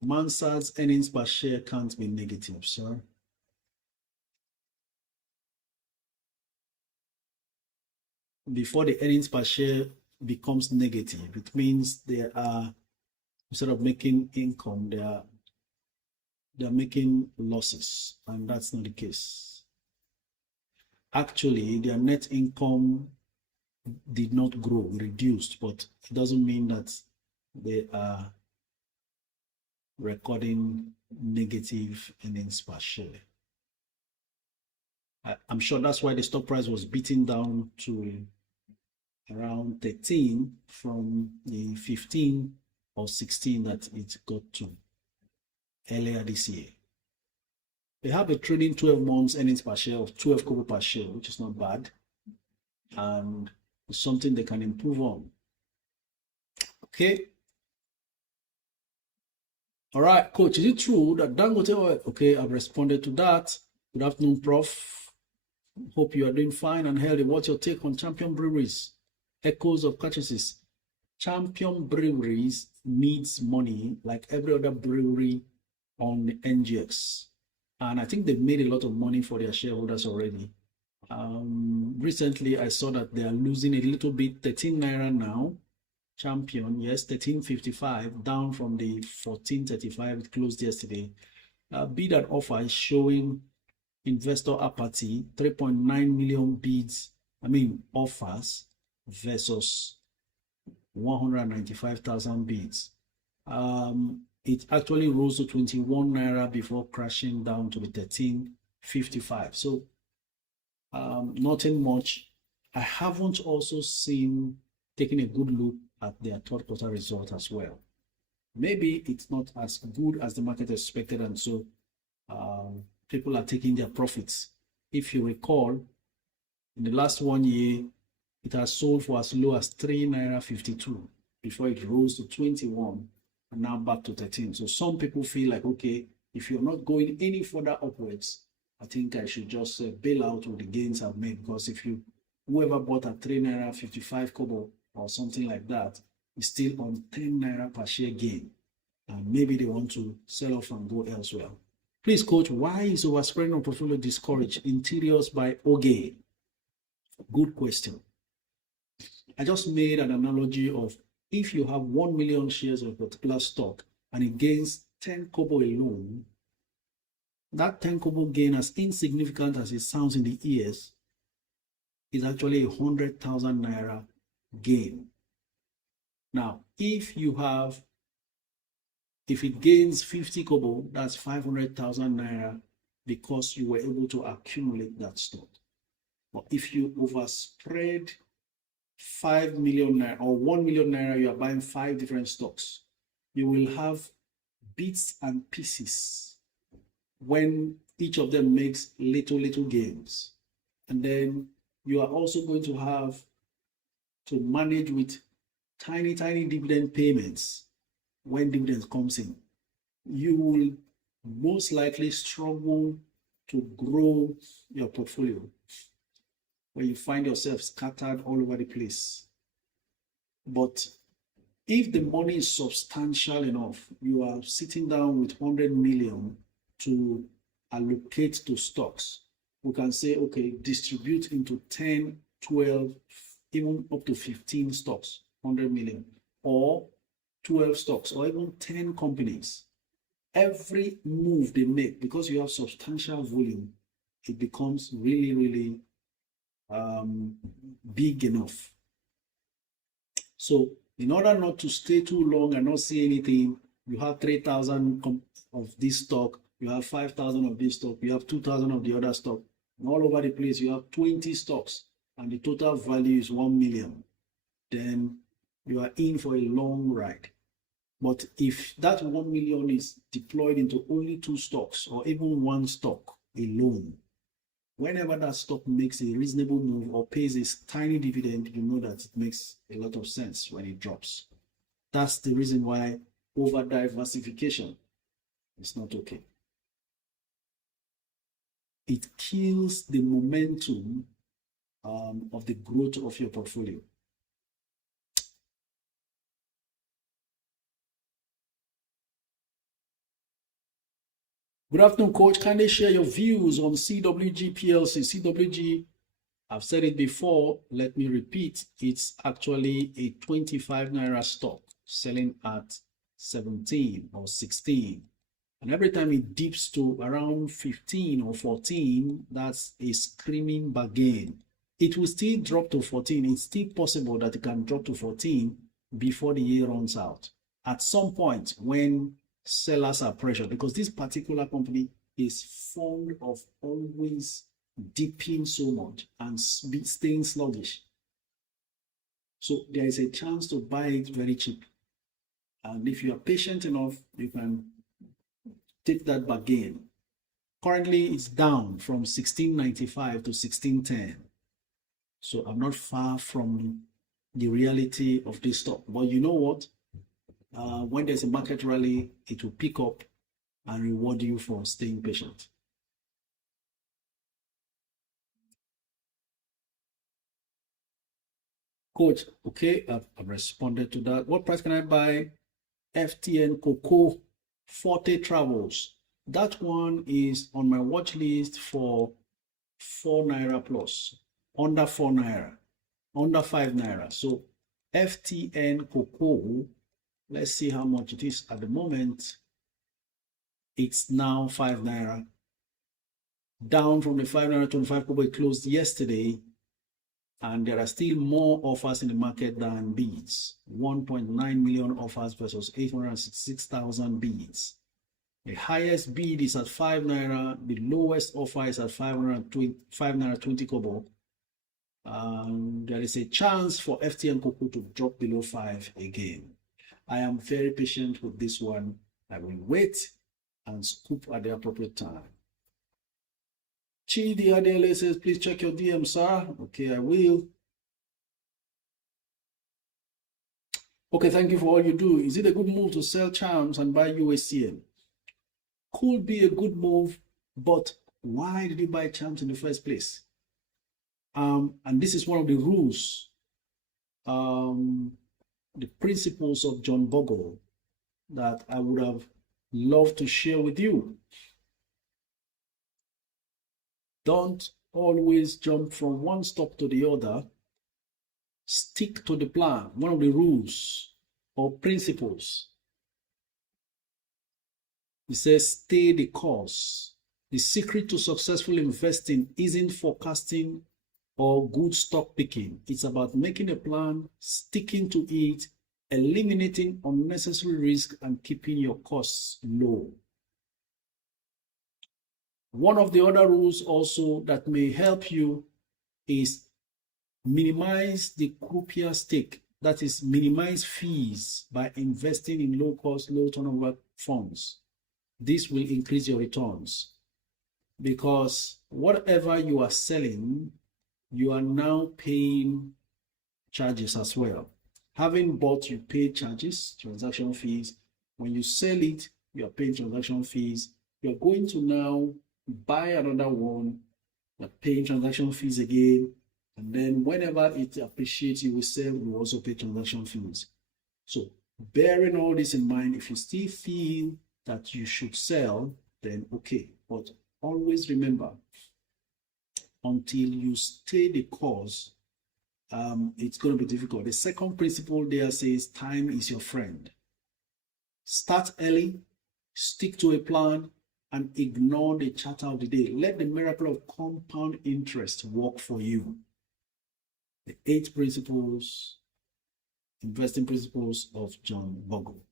Mansard's earnings per share can't be negative, sir. Before the earnings per share becomes negative, it means they are, instead of making income, they are making losses, and that's not the case. Actually, their net income did not grow, reduced, but it doesn't mean that they are recording negative earnings per share. I'm sure that's why the stock price was beaten down to around 13 from the 15 or 16 that it got to earlier this year. They have a trading 12 months earnings per share of 12 kobo per share, which is not bad, and it's something they can improve on. Okay. All right, coach, is it true that Dangote oil? Okay, I've responded to that. Good afternoon, Prof. Hope you are doing fine and healthy. What's your take on Champion Breweries? Echoes of purchases. Champion Breweries needs money like every other brewery on the NGX. And I think they've made a lot of money for their shareholders already. Recently, I saw that they are losing a little bit, 13 naira now. Champion, yes, 13.55, down from the 14.35 it closed yesterday. Bid and offer is showing investor apathy, 3.9 million bids, offers versus 195,000 bids. It actually rose to 21 naira before crashing down to the 13.55. So nothing much. I haven't also taken a good look at their third quarter result as well. Maybe it's not as good as the market expected, and so people are taking their profits. If you recall, in the last 1 year, it has sold for as low as 3 naira 52 before it rose to 21 and now back to 13. So some people feel like, okay, if you're not going any further upwards, I think I should just bail out with the gains I've made, because whoever bought at 3 naira 55 kobo or something like that is still on 10 naira per share gain, and maybe they want to sell off and go elsewhere. Please, coach, why is overspreading on portfolio discouraged? Interiors by Oge. Good question. I just made an analogy of, if you have 1 million shares of a particular stock and it gains 10 kobo alone, that 10 kobo gain, as insignificant as it sounds in the ears, is actually 100,000 naira gain. Now, if it gains 50 kobo, that's 500,000 naira because you were able to accumulate that stock. But if you overspread 5 million naira or 1 million naira, you are buying 5 different stocks, you will have bits and pieces when each of them makes little gains. And then you are also going to have to manage with tiny dividend payments when dividends comes in. You will most likely struggle to grow your portfolio. where you find yourself scattered all over the place. But if the money is substantial enough, you are sitting down with 100 million to allocate to stocks. We can say, okay, distribute into 10, 12, even up to 15 stocks, 100 million, or 12 stocks, or even 10 companies. Every move they make, because you have substantial volume, it becomes really, really big enough. So in order not to stay too long and not see anything, you have 3,000 of this stock, you have 5,000 of this stock, you have 2,000 of the other stock, and all over the place you have 20 stocks, and the total value is 1 million. Then you are in for a long ride. But if that 1 million is deployed into only 2 stocks or even 1 stock alone, whenever that stock makes a reasonable move or pays a tiny dividend, you know that it makes a lot of sense when it drops. That's the reason why over diversification is not okay. It kills the momentum of the growth of your portfolio. Good afternoon, Coach. Can they share your views on CWG PLC? CWG, I've said it before, let me repeat. It's actually a 25 Naira stock selling at 17 or 16. And every time it dips to around 15 or 14, that's a screaming bargain. It will still drop to 14. It's still possible that it can drop to 14 before the year runs out. At some point when sellers are pressured, because this particular company is fond of always dipping so much and staying sluggish. So there is a chance to buy it very cheap. And if you are patient enough, you can take that bargain. Currently, it's down from 1695 to 1610. So I'm not far from the reality of this stock. But you know what? When there's a market rally, it will pick up and reward you for staying patient. Coach, okay, I've responded to that. What price can I buy FTN Cocoa Forte Travels? That one is on my watch list for 4 Naira plus, under 4 Naira, under 5 Naira. So FTN Cocoa, let's see how much it is at the moment. It's now 5 Naira, down from the 5 Naira 25 kobo it closed yesterday. And there are still more offers in the market than bids. 1.9 million offers versus 866,000 bids. The highest bid is at 5 Naira. The lowest offer is at 5 Naira 20 kobo. There is a chance for FTN Cocoa to drop below 5 again. I am very patient with this one. I will wait and scoop at the appropriate time. Chidi Aradel says, please check your DM, sir. Okay, I will. Okay, thank you for all you do. Is it a good move to sell charms and buy USCM? Could be a good move, but why did you buy charms in the first place? And this is one of the rules, the principles of John Bogle that I would have loved to share with you. Don't always jump from one stock to the other. Stick to the plan. One of the rules or principles. It says, stay the course. The secret to successful investing isn't forecasting or good stock picking. It's about making a plan, sticking to it, eliminating unnecessary risk, and keeping your costs low. One of the other rules also that may help you is minimize the croupier stake. That is, minimize fees by investing in low-cost, low-turnover funds. This will increase your returns because whatever you are selling, you are now paying charges as well. Having bought, you pay charges, transaction fees. When you sell it, you are paying transaction fees. You're going to now buy another one, you're paying transaction fees again. And then whenever it appreciates, you will sell, you will also pay transaction fees. So bearing all this in mind, if you still feel that you should sell, then okay. But always remember, until you stay the course, it's going to be difficult. The second principle there says time is your friend. Start early, stick to a plan, and ignore the chatter of the day. Let the miracle of compound interest work for you. The 8 principles, investing principles of John Bogle.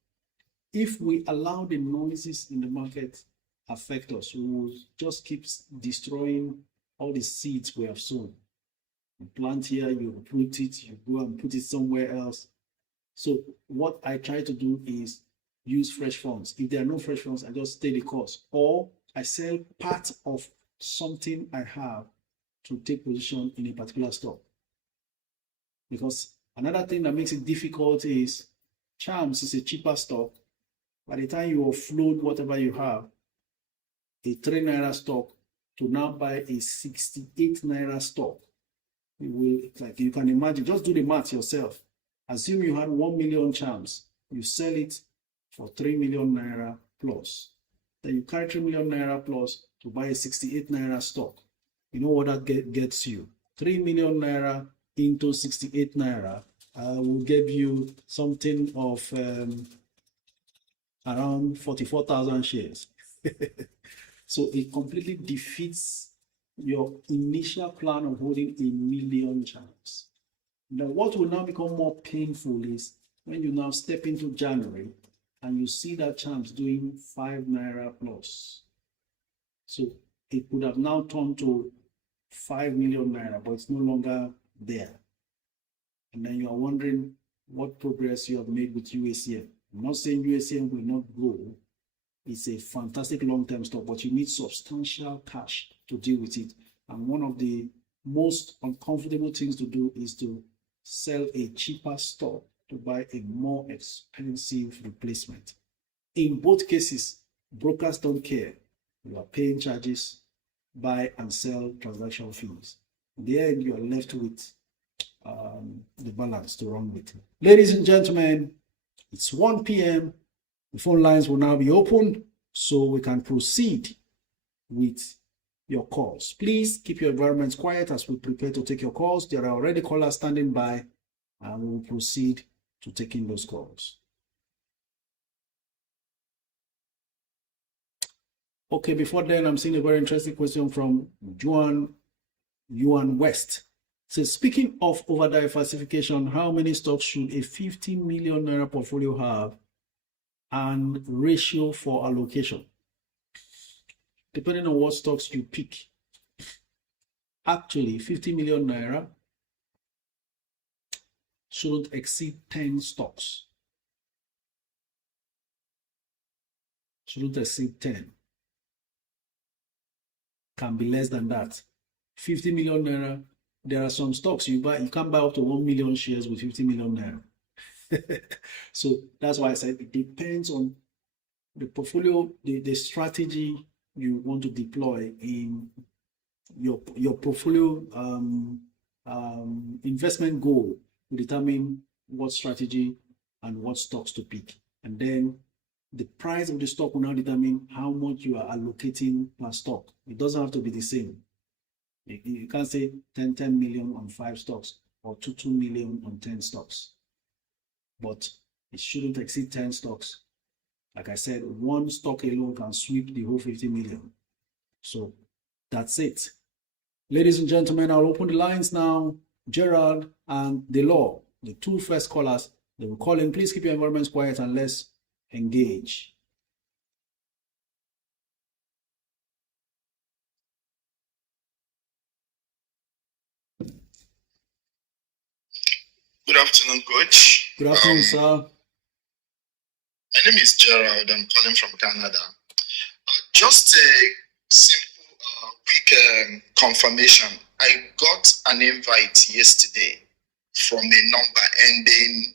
If we allow the noises in the market affect us, we will just keep destroying all the seeds we have sown. You plant here, you uproot it, you go and put it somewhere else. So what I try to do is use fresh funds. If there are no fresh funds, I just stay the course, or I sell part of something I have to take position in a particular stock. Because another thing that makes it difficult is Charms is a cheaper stock. By the time you offload whatever you have, a 3 naira stock, to now buy a 68 naira stock, like you can imagine, just do the math yourself. Assume you had 1 million Charms, you sell it for 3 million naira plus. Then you carry 3 million naira plus to buy a 68 naira stock. You know what that gets you? 3 million naira into 68 naira will give you something of around 44,000 shares. So it completely defeats your initial plan of holding 1 million Charms. Now, what will now become more painful is when you now step into January and you see that Charms doing 5 naira plus. So it could have now turned to 5 million naira, but it's no longer there. And then you are wondering what progress you have made with UACM. I'm not saying UACM will not grow. It's a fantastic long-term stock, but you need substantial cash to deal with it. And one of the most uncomfortable things to do is to sell a cheaper stock to buy a more expensive replacement. In both cases, brokers don't care. You are paying charges, buy and sell transaction fees. In the end, you are left with the balance to run with. Ladies and gentlemen, it's 1 p.m. The phone lines will now be open so we can proceed with your calls. Please keep your environments quiet as we prepare to take your calls. There are already callers standing by, and we will proceed to taking those calls. Okay, before then, I'm seeing a very interesting question from Yuan West. It says, speaking of over diversification, how many stocks should a 50 million naira portfolio have and ratio for allocation? Depending on what stocks you pick. Actually, 50 million naira shouldn't exceed 10 stocks. Shouldn't exceed 10. Can be less than that. 50 million naira, there are some stocks you buy, you can't buy up to 1 million shares with 50 million naira. So that's why I said it depends on the portfolio, the strategy you want to deploy in your portfolio investment goal to determine what strategy and what stocks to pick. And then the price of the stock will now determine how much you are allocating per stock. It doesn't have to be the same. You can't say 10 million on 5 stocks or 2 million on 10 stocks. But it shouldn't exceed 10 stocks. Like I said, one stock alone can sweep the whole 50 million. So that's it. Ladies and gentlemen, I'll open the lines now. Gerald and Delor, the 2 first callers, they will call in. Please keep your environments quiet and let's engage. Good afternoon, Coach. Good afternoon, sir. My name is Gerald. I'm calling from Canada. Just a simple, quick confirmation. I got an invite yesterday from a number ending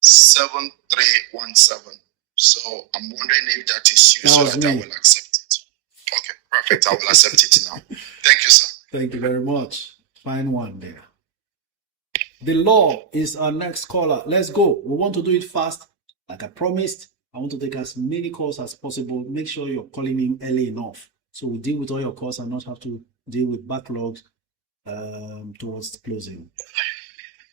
7317. So I'm wondering if that is you, so that I will accept it. Okay, perfect. I will accept it now. Thank you, sir. Thank you very much. Fine one there. The law is our next caller. Let's go. We want to do it fast. Like I promised, I want to take as many calls as possible. Make sure you're calling in early enough so we deal with all your calls and not have to deal with backlogs towards closing.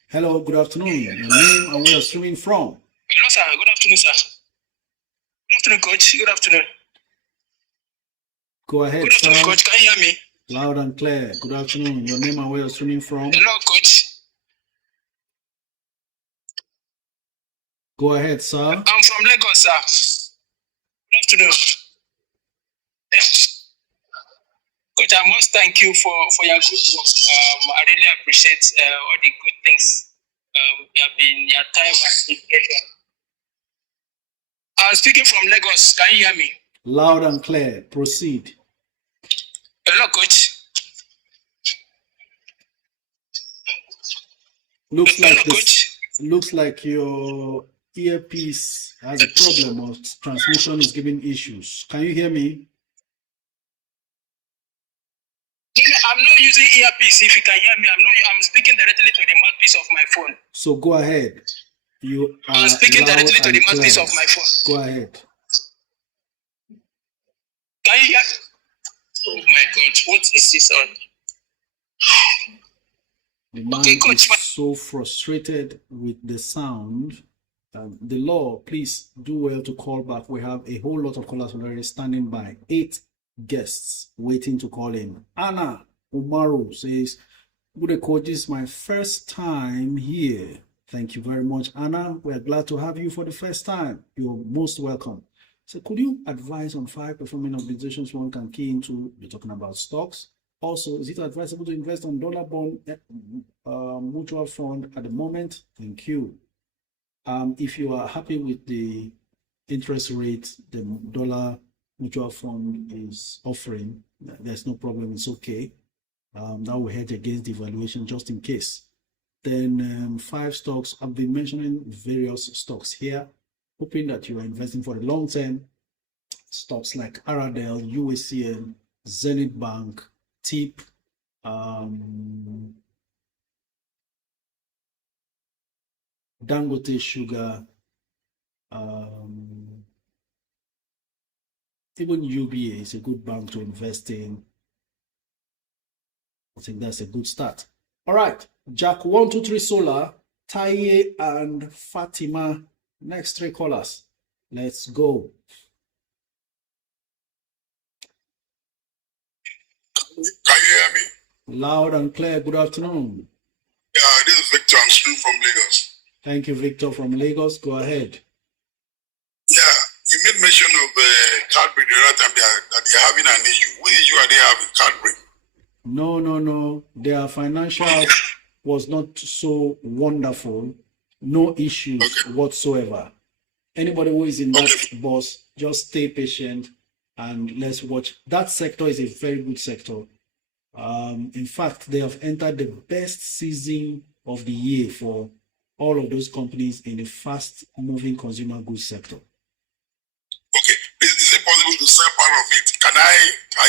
Hello, good afternoon. Your name and where you're streaming from? Hello, sir. Good afternoon, sir. Good afternoon, coach. Good afternoon. Go ahead, Good afternoon, sir. coach. Can you hear me? Loud and clear. Good afternoon. Your name and where you're streaming from? Hello, coach. Go ahead, sir. I'm from Lagos, sir. Good afternoon. Coach, I must thank you for your good work. I really appreciate all the good things your time and dedication. I'm speaking from Lagos. Can you hear me? Loud and clear. Proceed. Hello, coach. Looks like your earpiece has a problem or transmission is giving issues. Can you hear me? I'm not using earpiece. If you can hear me, I'm speaking directly to the mouthpiece of my phone. So go ahead. I'm speaking directly to the mouthpiece of my phone. Go ahead. Can you hear? Oh my God! What is this on? The man is so frustrated with the sound. The law, please do well to call back. We have a whole lot of callers already standing by. 8 guests waiting to call in. Anna Umaru says, good coach, this is my first time here. Thank you very much, Anna. We're glad to have you for the first time. You're most welcome. So could you advise on 5 performing organizations one can key into? You're talking about stocks. Also, is it advisable to invest on dollar bond mutual fund at the moment? Thank you. If you are happy with the interest rate the dollar mutual fund is offering, there's no problem. It's okay. That will hedge against devaluation just in case. Then 5 stocks. I've been mentioning various stocks here, hoping that you are investing for the long term. Stocks like Aradel, UACN, Zenith Bank, TIP, Dangote Sugar, even UBA is a good bank to invest in. I think that's a good start. All right, Jack 123 Solar, Taye and Fatima. Next 3 callers. Let's go. Can you hear me? Loud and clear. Good afternoon. Yeah, this is Victor. I'm still from Lagos. Thank you, Victor from Lagos. Go ahead. Yeah, you made mention of Cadbury the other time that they're having an issue. What issue are they having, Cadbury? No. Their financials was not so wonderful. No issues whatsoever. Anybody who is in that boss, just stay patient and let's watch. That sector is a very good sector. In fact, they have entered the best season of the year for all of those companies in the fast-moving consumer goods sector. Okay, is it possible to sell part of it? Can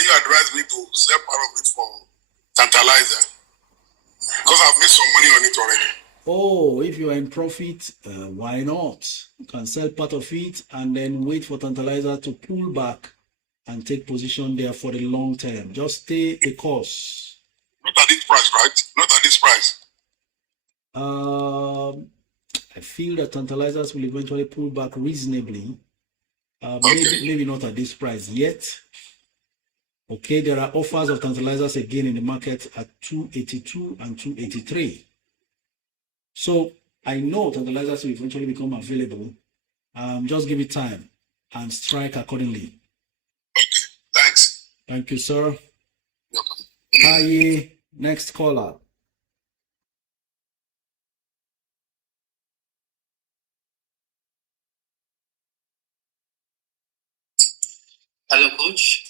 you advise me to sell part of it for Tantalizer? Because I've made some money on it already. Oh, if you are in profit, why not? You can sell part of it and then wait for Tantalizer to pull back and take position there for the long term. Just stay the course. Not at this price, right? Not at this price. I feel that Tantalizers will eventually pull back reasonably. Maybe not at this price yet. Okay, there are offers of Tantalizers again in the market at 282 and 283. So I know Tantalizers will eventually become available. Just give it time and strike accordingly. Okay, thanks. Thank you, sir. Welcome. Hi, next caller. Hello, coach.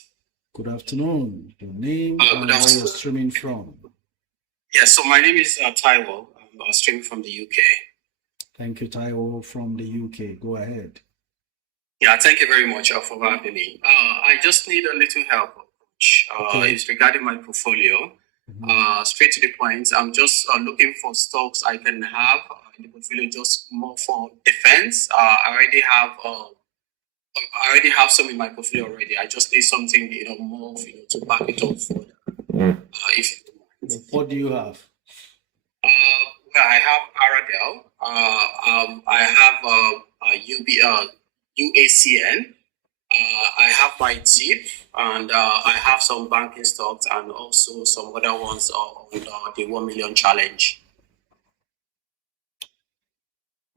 Good afternoon. Your name and where you're streaming from? Yeah, so my name is Taiwo. I'm streaming from the UK. Thank you, Taiwo from the UK. Go ahead. Yeah, thank you very much for having me. I just need a little help, coach. Okay. It's regarding my portfolio. Straight to the point, I'm just looking for stocks I can have in the portfolio, just more for defense. I already have some in my portfolio already. I just need something, more, to back it up further. If What do you have? Well, I have Aradel. I have UACN. I have my tip, and I have some banking stocks and also some other ones on the 1 million challenge.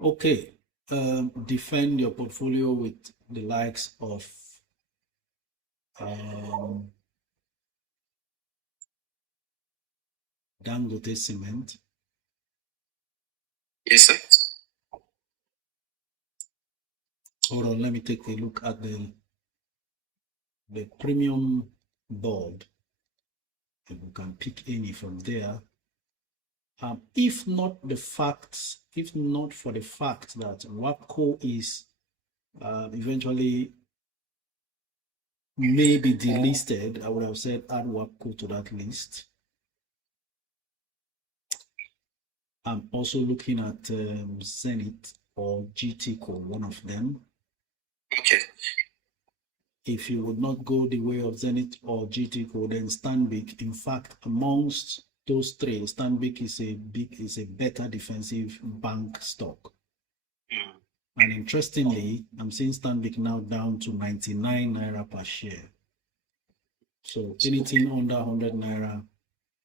Okay. Defend your portfolio with the likes of Dangote Cement. Yes, sir. Hold on, let me take a look at the premium board. And we can pick any from there. If not for the fact that WAPCO is eventually maybe delisted, I would have said add WAPCO to that list. I'm also looking at Zenith or GTCO, one of them. Okay. If you would not go the way of Zenith or GTCO, then Stanbic. In fact, amongst those three, Stanbic is a better defensive bank stock. And interestingly, I'm seeing Stanbic now down to 99 naira per share. So anything under 100 naira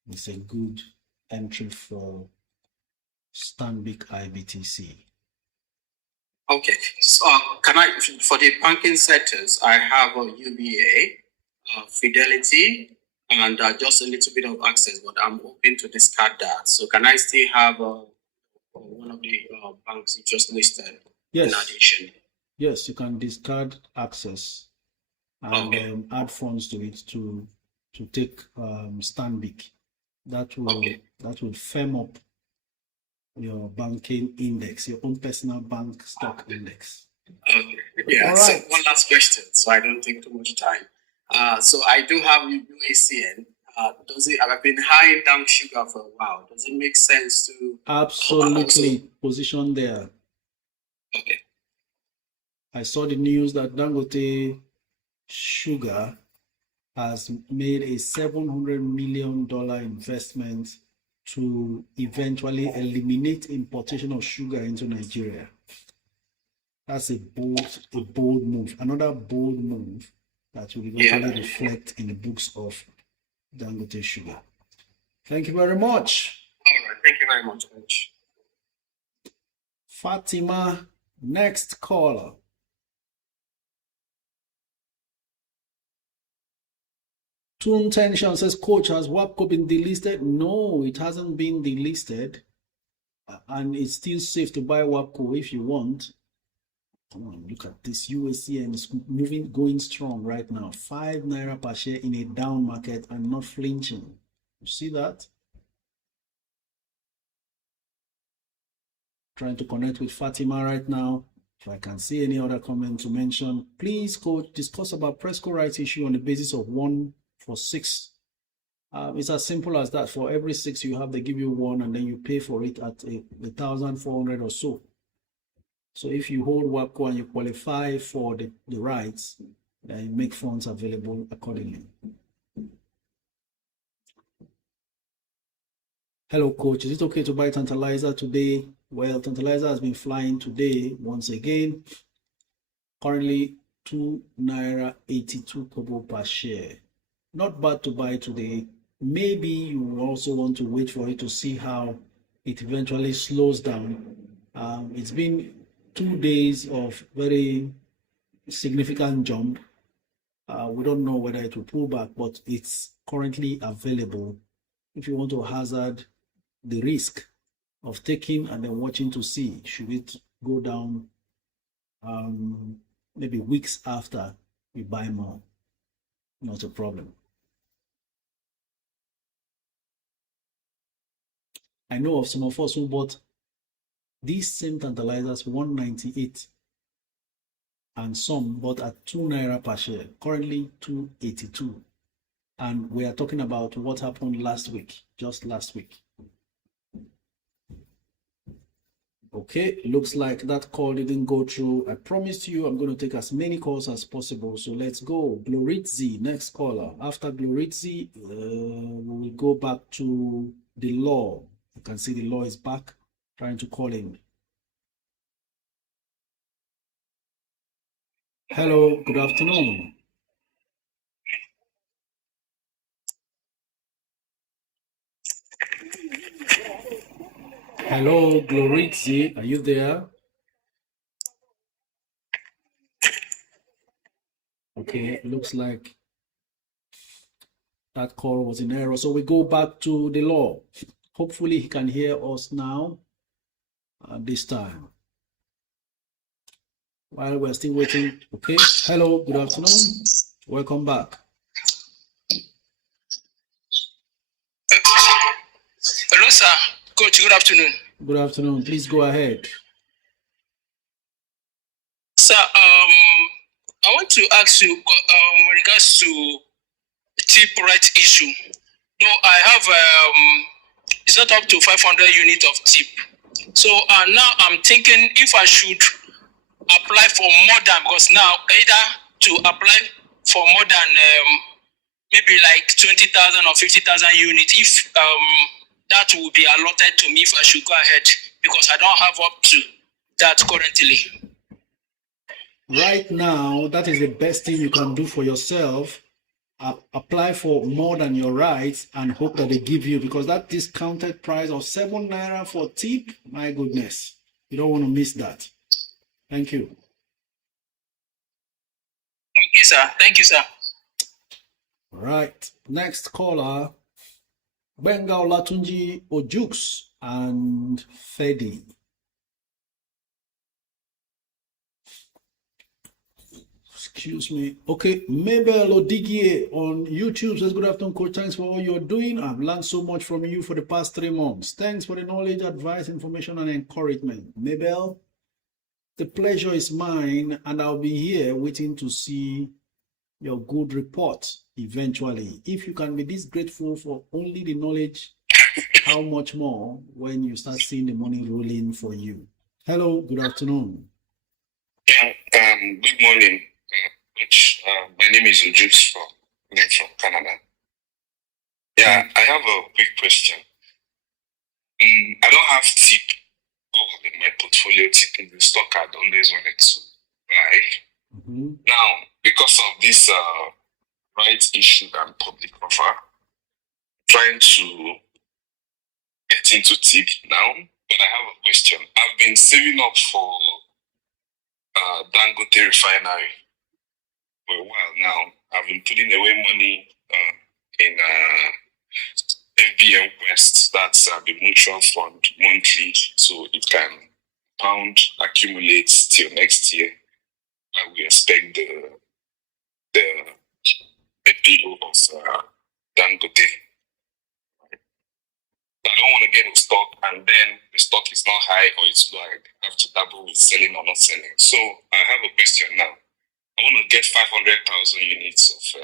is a good entry for Stanbic IBTC. Okay, so can I, for the banking sectors, I have a UBA, Fidelity, and just a little bit of access, but I'm hoping to discard that. So can I still have one of the banks you just listed? Yes. In addition? Yes, you can discard access and add funds to it to take Stanbic. That will firm up your banking index, your own personal bank stock index. Okay. Yeah. All right. So one last question, so I don't take too much time. So I do have UACN. I've been high down sugar for a while. Does it make sense to absolutely position there? Okay. I saw the news that Dangote Sugar has made a $700 million investment to eventually eliminate importation of sugar into Nigeria. That's a bold move. Another bold move that will eventually reflect in the books of Dangote Sugar. Thank you very much. All right. Thank you very much, Coach. Fatima, next caller. Tune Tension says, Coach, has WAPCO been delisted? No, it hasn't been delisted. And it's still safe to buy WAPCO if you want. Come on, look at this. UACN is going strong right now. 5 naira per share in a down market and not flinching. You see that? Trying to connect with Fatima right now. If I can see any other comment to mention, please, Coach, discuss about Presco rights issue on the basis of 1 for 6. It's as simple as that. For every 6 you have, they give you 1, and then you pay for it at 1,400 or so. So if you hold WAPCO and you qualify for the rights, then you make funds available accordingly. Hello, Coach. Is it okay to buy Tantalizer today? Well, Tantalizer has been flying today once again. Currently 2 naira 82 kobo per share. Not bad to buy today. Maybe you also want to wait for it to see how it eventually slows down. It's been 2 days of very significant jump. We don't know whether it will pull back, but it's currently available if you want to hazard the risk of taking and then watching to see should it go down maybe weeks after you buy more. Not a problem. I know of some of us who bought these same Tantalizers 198 and some bought at 2 naira per share, currently 282. And we are talking about what happened last week, just last week. Okay, looks like that call didn't go through. I promised you I'm going to take as many calls as possible. So let's go. Gloritzi, next caller. After Gloritzi, we will go back to the law. You can see the law is back, trying to call in. Hello, good afternoon. Hello, Gloritzi, are you there? Okay, looks like that call was in error. So we go back to the law. Hopefully he can hear us now this time. While we're still waiting. Okay, hello, good afternoon. Welcome back. Hello, sir. Coach, good afternoon. Good afternoon. Please go ahead. Sir, I want to ask you in regards to tip right issue. Though I have, it's not up to 500 units of tip. So now I'm thinking if I should apply for more than, because now either to apply for more than maybe like 20,000 or 50,000 units, if that will be allotted to me if I should go ahead, because I don't have up to that currently. Right now, that is the best thing you can do for yourself. Apply for more than your rights and hope that they give you, because that discounted price of 7 naira for tip, my goodness, you don't want to miss that. Thank you. Okay, sir. Thank you, sir. All right. Next caller, Bengal Latunji Ojux and Fedi. Excuse me. Okay, Mabel Odigie on YouTube says, good afternoon, coach. Thanks for all you're doing. I've learned so much from you for the past 3 months. Thanks for the knowledge, advice, information, and encouragement. Mabel, the pleasure is mine, and I'll be here waiting to see your good report eventually. If you can be this grateful for only the knowledge, how much more when you start seeing the money rolling for you. Hello, good afternoon. Yeah, good morning. My name is Ujus from Canada. Yeah, I have a quick question. I don't have tip in my portfolio. Tip in the stock I always wanted to buy. Now, because of this rights issue and public offer, trying to get into tip now, but I have a question. I've been saving up for Dangote refinery for a while now. I've been putting away money in FBM Quest, that's the mutual fund monthly, so it can accumulate till next year. We expect the IPO of Dangote. I don't want to get in stock and then the stock is not high or it's low. I have to double with selling or not selling. So I have a question now. I want to get 500,000 units of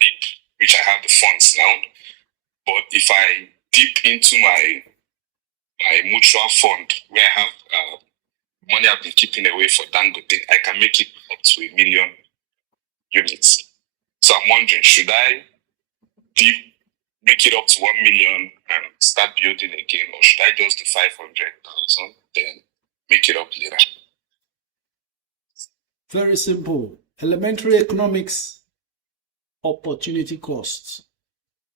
BIP, which I have the funds now. But if I dip into my mutual fund where I have money I've been keeping away for Dangote, I can make it up to 1 million units. So I'm wondering, should I make it up to 1 million and start building again, or should I just do 500,000 then make it up later? Very simple. Elementary economics, opportunity costs.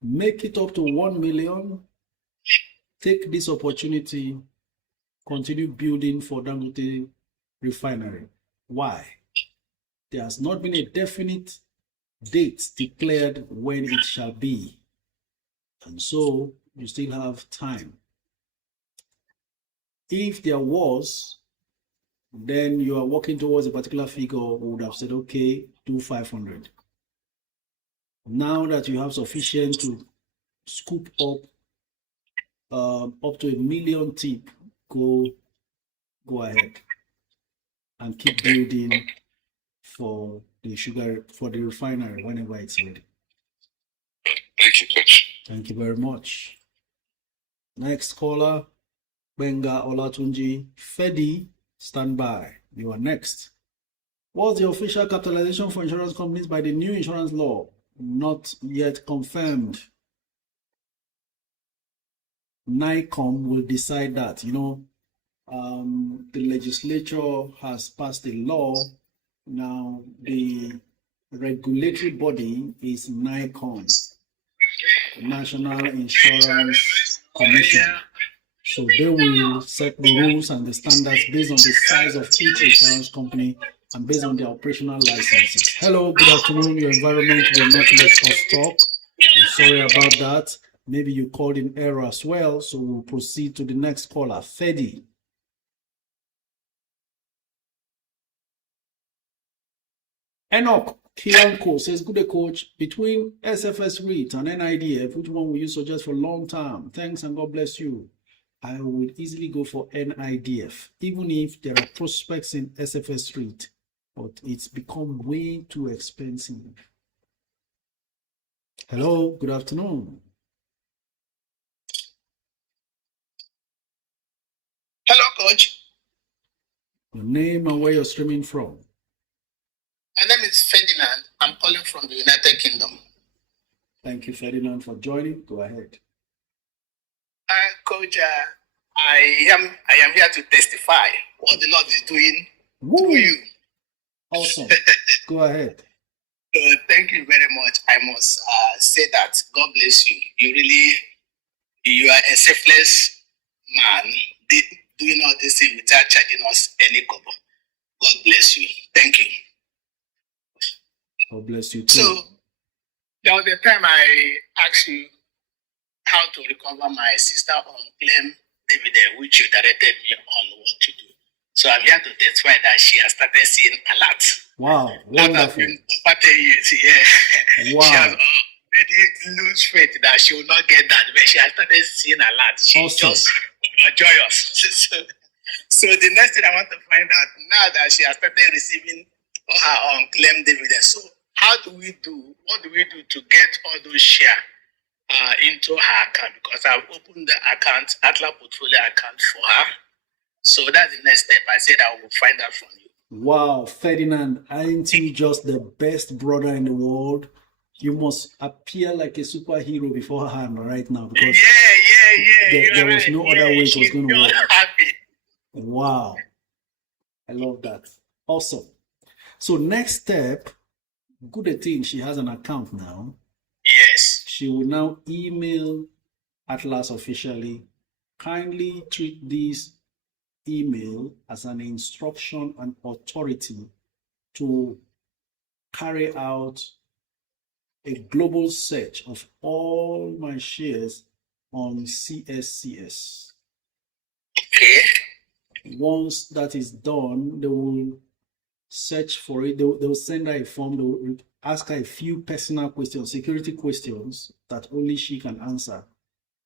Make it up to 1 million. Take this opportunity. Continue building for Dangote refinery. Why? There has not been a definite date declared when it shall be. And so you still have time. If there was, then you are working towards a particular figure, we would have said, okay, do 500. Now that you have sufficient to scoop up to 1 million tip, go ahead and keep building for the refinery whenever it's ready. Thank you, Coach. Thank you very much. Next caller, Benga Olatunji. Fedi, stand by. You are next. What's the official capitalization for insurance companies by the new insurance law? Not yet confirmed. NICOM will decide that. The legislature has passed a law. Now, the regulatory body is NICOM, National Insurance Commission. So they will set the rules and the standards based on the size of each insurance company and based on their operational licenses. Hello, good afternoon. Your environment will not let us talk. I'm sorry about that. Maybe you called in error as well. So we'll proceed to the next caller, Fedi. Enoch Kianko says, good day, coach. Between SFS REIT and NIDF, which one will you suggest for long term? Thanks and God bless you. I would easily go for NIDF, even if there are prospects in SFS REIT, but it's become way too expensive. Hello, good afternoon. Hello, Coach. Your name and where you're streaming from? My name is Ferdinand. I'm calling from the United Kingdom. Thank you, Ferdinand, for joining. Go ahead. Coach, I am here to testify what the Lord is doing through you. Awesome. Go ahead. Thank you very much. I must say that God bless you. You are a selfless man, doing all this thing without charging us any kobo. God bless you. Thank you. God bless you too. So, there was a time I asked you how to recover my sister unclaimed dividend, which you directed me on what to do. So I'm here to testify that she has started seeing a lot. Wow, wonderful. Over 10 years, yeah. Wow. She has already lose faith that she will not get that, but she has started seeing a lot. She's awesome. Just joyous. So the next thing I want to find out, now that she has started receiving her unclaimed dividend, so what do we do to get all those shares into her account? Because I've opened the account, Atlas portfolio account for her. So that's the next step. I said I will find out from you. Wow, Ferdinand, aren't you just the best brother in the world? You must appear like a superhero beforehand right now, because there was no other way it was going to work. Happy. Wow, I love that. Awesome. So next step, good thing she has an account now. Yes. She will now email Atlas officially. Kindly treat this email as an instruction and authority to carry out a global search of all my shares on CSCS. Okay. Once that is done, they will search for it. They will send her a form. They will ask her a few personal questions, security questions that only she can answer.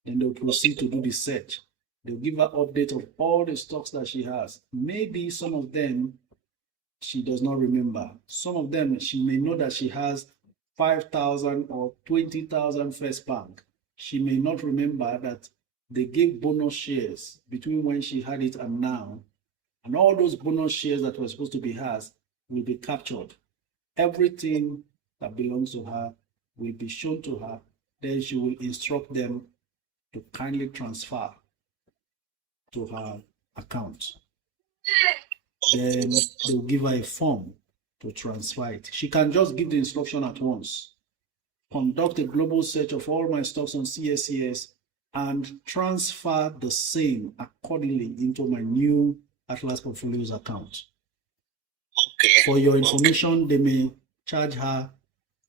Then they'll proceed to do the search. They'll give her update of all the stocks that she has. Maybe some of them she does not remember. Some of them she may know that she has 5,000 or 20,000 First Bank. She may not remember that they gave bonus shares between when she had it and now. And all those bonus shares that were supposed to be hers will be captured. Everything that belongs to her will be shown to her. Then she will instruct them to kindly transfer to her account. Then they'll give her a form to transfer it. She can just give the instruction at once. Conduct a global search of all my stocks on CSCS and transfer the same accordingly into my new Atlas Portfolios account. Okay. For your information, they may charge her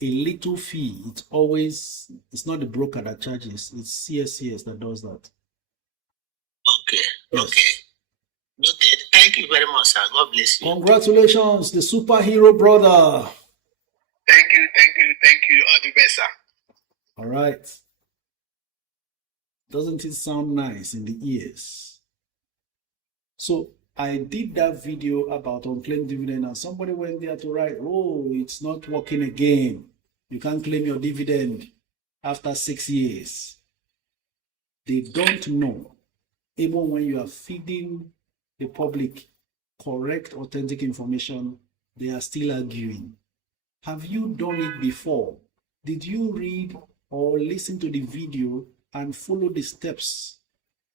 a little fee. It's not the broker that charges, it's CSCS that does that. Okay. Yes. Okay. Noted. Thank you very much, sir. God bless you. Congratulations, the superhero brother. Thank you. All the best, sir. All right. Doesn't it sound nice in the ears? So I did that video about unclaimed dividend and somebody went there to write, oh, it's not working again. You can't claim your dividend. after 6 years. They don't know. Even when you are feeding the public correct, authentic information, they are still arguing. Have you done it before? Did you read or listen to the video and follow the steps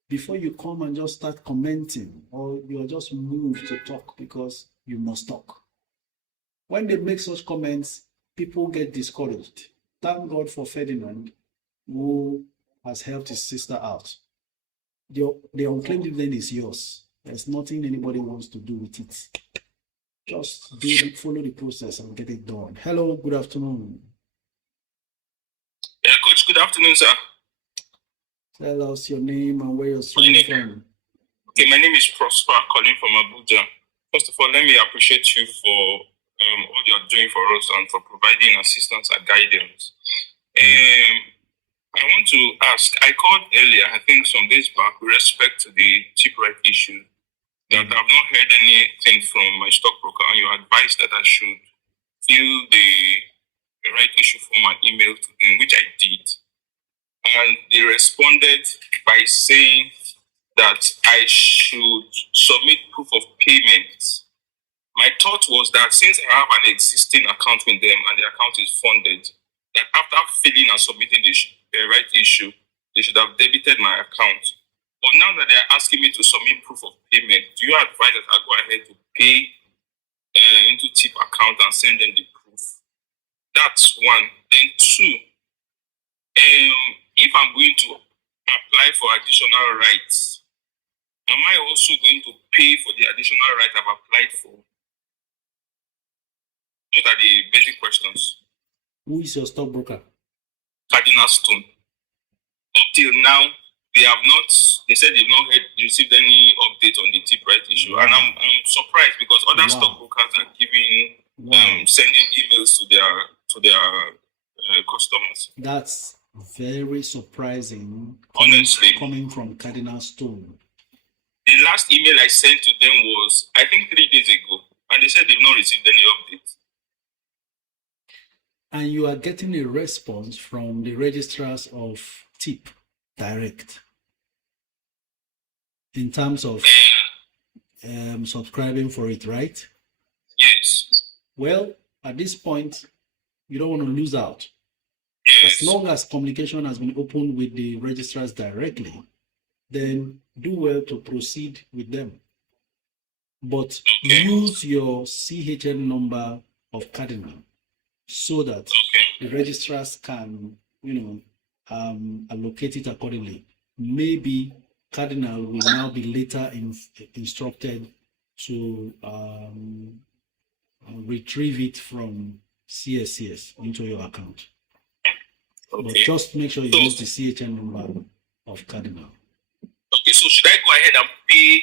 before you come and just start commenting, or you are just moved to talk because you must talk? When they make such comments, people get discouraged. Thank God for Ferdinand, who has helped his sister out. The unclaimed dividend is yours. There's nothing anybody wants to do with it. Just follow the process and get it done. Hello, good afternoon. Yeah, Coach, good afternoon, sir. Tell us your name and where you're streaming from. Okay, my name is Prosper, calling from Abuja. First of all, let me appreciate you for all you're doing for us and for providing assistance and guidance. I want to ask, I called earlier, I think some days back, with respect to the chip right issue, that I've not heard anything from my stockbroker, and you advised that I should fill the right issue form and email to them, which I did. And they responded by saying that I should submit proof of payment. My thought was that since I have an existing account with them and the account is funded, that after filling and submitting the right issue, they should have debited my account. But now that they're asking me to submit proof of payment, do you advise that I go ahead to pay into tip account and send them the proof? That's one. Then two, if I'm going to apply for additional rights, am I also going to pay for the additional right I've applied for? Those are the basic questions. Who is your stockbroker? Cardinal Stone. Up till now, they said they've not received any update on the tip right issue. Wow. And I'm surprised because other stockbrokers are sending emails to their customers. That's very surprising. Honestly. Coming from Cardinal Stone. The last email I sent to them was, I think 3 days ago, and they said they've not received any update. And you are getting a response from the registrars of TIP Direct in terms of subscribing for it, right? Yes. Well, at this point, you don't want to lose out. Yes. As long as communication has been opened with the registrars directly, then do well to proceed with them. But use your CHN number of Cardinal so that the registrars can, allocate it accordingly. Maybe Cardinal will now be later instructed to retrieve it from CSCS into your account. But just make sure you use the CHN number of Cardinal. Okay, so should I go ahead and pay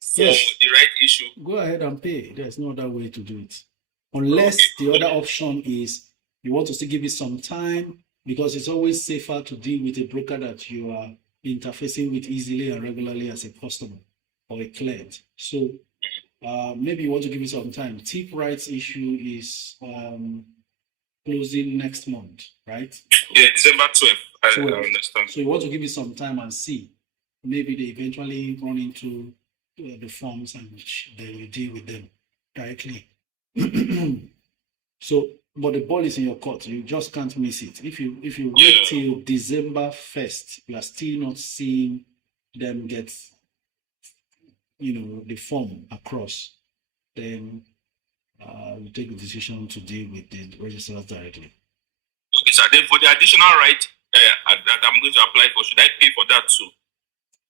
for the right issue? Go ahead and pay. There's no other way to do it. Unless the other option is you want to still give it some time, because it's always safer to deal with a broker that you are interfacing with easily and regularly as a customer or a client. So maybe you want to give it some time. Tip rights issue is closing next month, right? Yeah, December 12th. I understand. So you want to give it some time and see. Maybe they eventually run into the forms and then you deal with them directly. So, but the ball is in your court. You just can't miss it. If you wait till December 1st, you are still not seeing them get, the form across, then you take the decision to deal with the registrars directly. Okay, so then for the additional right that I'm going to apply for, should I pay for that too?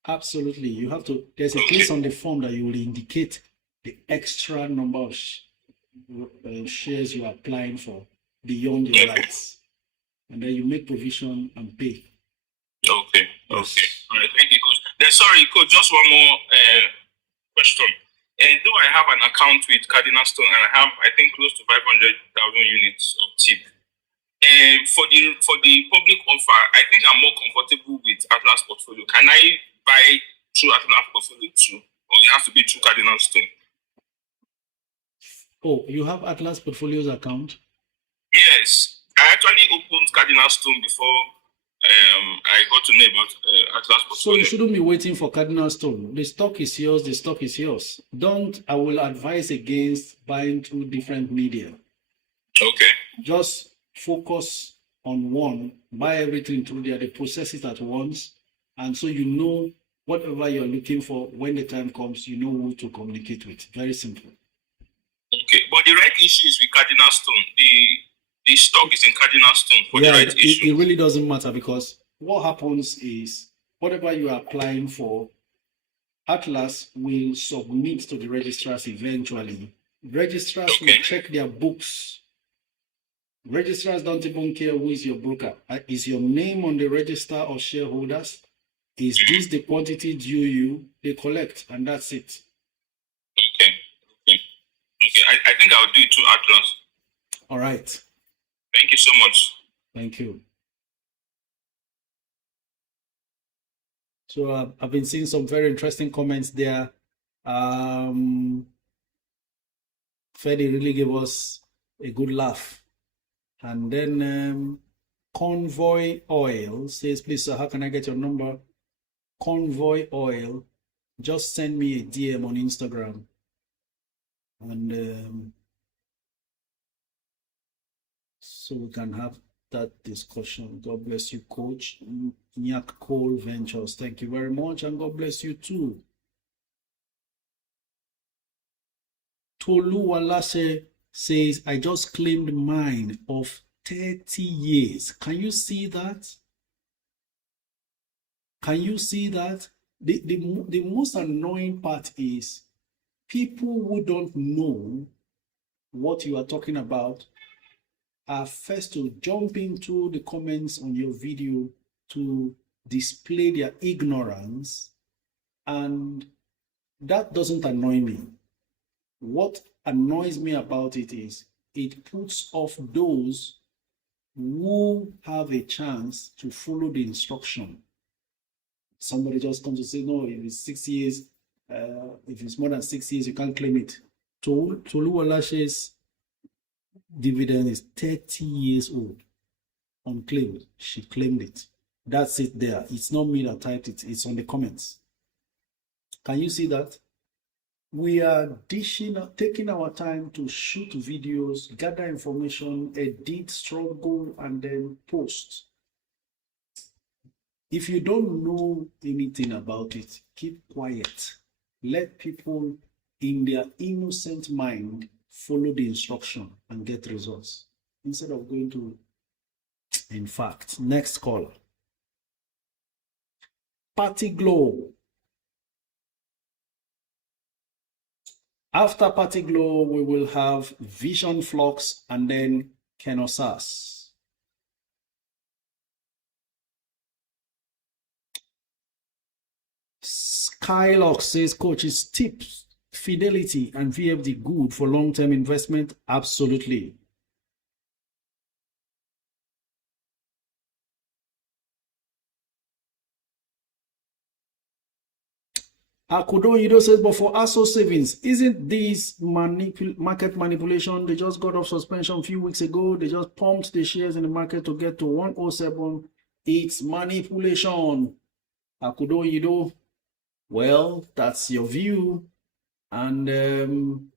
Absolutely. You have to, there's a place on the form that you will indicate the extra number of shares you are applying for beyond your rights. And then you make provision and pay. Okay. All right, thank you, Coach. Then, sorry, Coach, just one more question. Though I have an account with Cardinal Stone and I have, I think, close to 500,000 units of TIP, for the public offer, I think I'm more comfortable with Atlas Portfolio. Can I buy through Atlas Portfolio too, or it has to be through Cardinal Stone? Oh, you have Atlas Portfolio's account? Yes, I actually opened Cardinal Stone before to know about Atlas So portfolio. you shouldn't be waiting for Cardinal Stone. The stock is yours. The stock is yours. I will advise against buying through different media. Okay. Just focus on one. Buy everything through there. They process it at once. And so you know whatever you're looking for, when the time comes, you know who to communicate with. Very simple. Okay. But the right issue is with Cardinal Stone. The stock is in Cardinal Stone for the right issue. It really doesn't matter, because what happens is whatever you are applying for, Atlas will submit to the registrars eventually. Registrars will check their books. Registrars don't even care who is your broker. Is your name on the register of shareholders? Is this the quantity due you? They collect, and that's it. Okay. I think I'll do it to Atlas. All right. Thank you so much. Thank you. So I've been seeing some very interesting comments there. Fedi really gave us a good laugh. And then Convoy Oil says, please, sir, how can I get your number? Convoy Oil, just send me a DM on Instagram. And so we can have that discussion. God bless you, Coach. Nyak Cole Ventures, thank you very much, and God bless you too. Tolu Walase says, I just claimed mine of 30 years. Can you see that? Can you see that? The most annoying part is people who don't know what you are talking about are first to jump into the comments on your video to display their ignorance, and that doesn't annoy me. What annoys me about it is it puts off those who have a chance to follow the instruction. Somebody just comes to say, no, if it's 6 years, if it's more than 6 years, you can't claim it. Tolu Olashe's dividend is 30 years old, unclaimed. She claimed it. That's it there. It's not me that typed it. It's on the comments. Can you see that? We are taking our time to shoot videos, gather information, edit, struggle, and then post. If you don't know anything about it, keep quiet. Let people in their innocent mind follow the instruction and get results instead of going to. In fact, next caller. Party Glow. After Party Glow, we will have Vision Flux and then Kenosas. Skylock says, Coach, is tips, Fidelity and VFD good for long-term investment? Absolutely. Akudo Yido says, but for ASO savings, isn't this market manipulation? They just got off suspension a few weeks ago. They just pumped the shares in the market to get to 107. It's manipulation. Akudo Yido, well, that's your view. And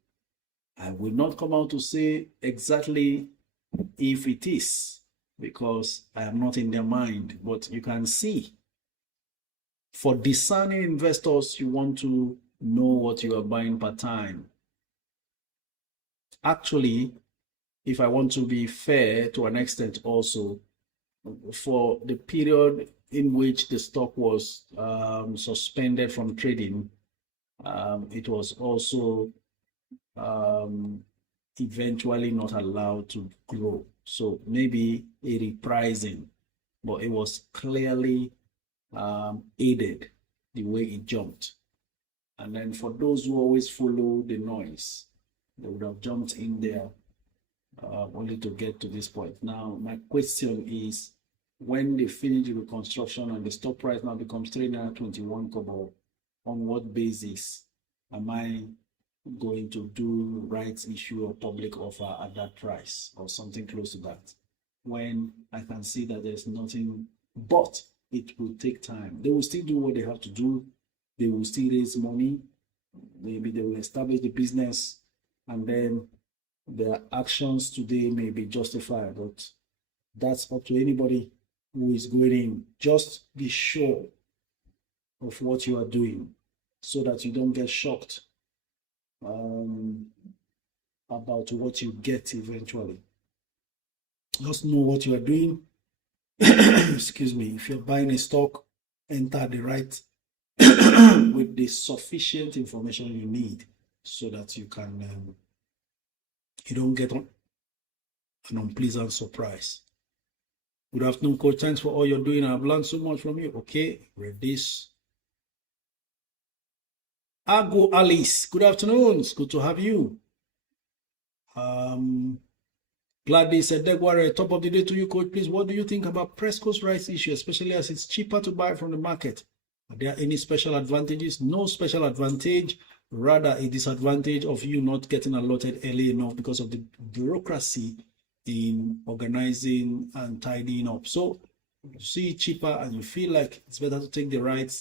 I will not come out to say exactly if it is, because I am not in their mind. But you can see, for discerning investors, you want to know what you are buying per time. Actually, if I want to be fair to an extent also, for the period in which the stock was suspended from trading, it was also eventually not allowed to grow. So maybe a repricing, but it was clearly aided the way it jumped. And then for those who always follow the noise, they would have jumped in there only to get to this point. Now, my question is, when they finish the reconstruction and the stock price now becomes 321 kobo, on what basis am I going to do rights issue or public offer at that price or something close to that, when I can see that there's nothing but it will take time. They will still do what they have to do. They will still raise money. Maybe they will establish the business, and then their actions today may be justified, but that's up to anybody who is going in. Just be sure of what you are doing so that you don't get shocked about what you get eventually. Just know what you are doing. Excuse me. If you're buying a stock, enter the right with the sufficient information you need so that you can you don't get an unpleasant surprise. Good afternoon, Coach. Thanks for all you're doing. I've learned so much from you. Okay, read this. Ago Alice, good afternoon. It's good to have you. Gladys Edegware, top of the day to you, Coach. Please, what do you think about Presco's rights issue, especially as it's cheaper to buy from the market? Are there any special advantages? No special advantage, rather a disadvantage of you not getting allotted early enough because of the bureaucracy in organizing and tidying up. So you see it cheaper and you feel like it's better to take the right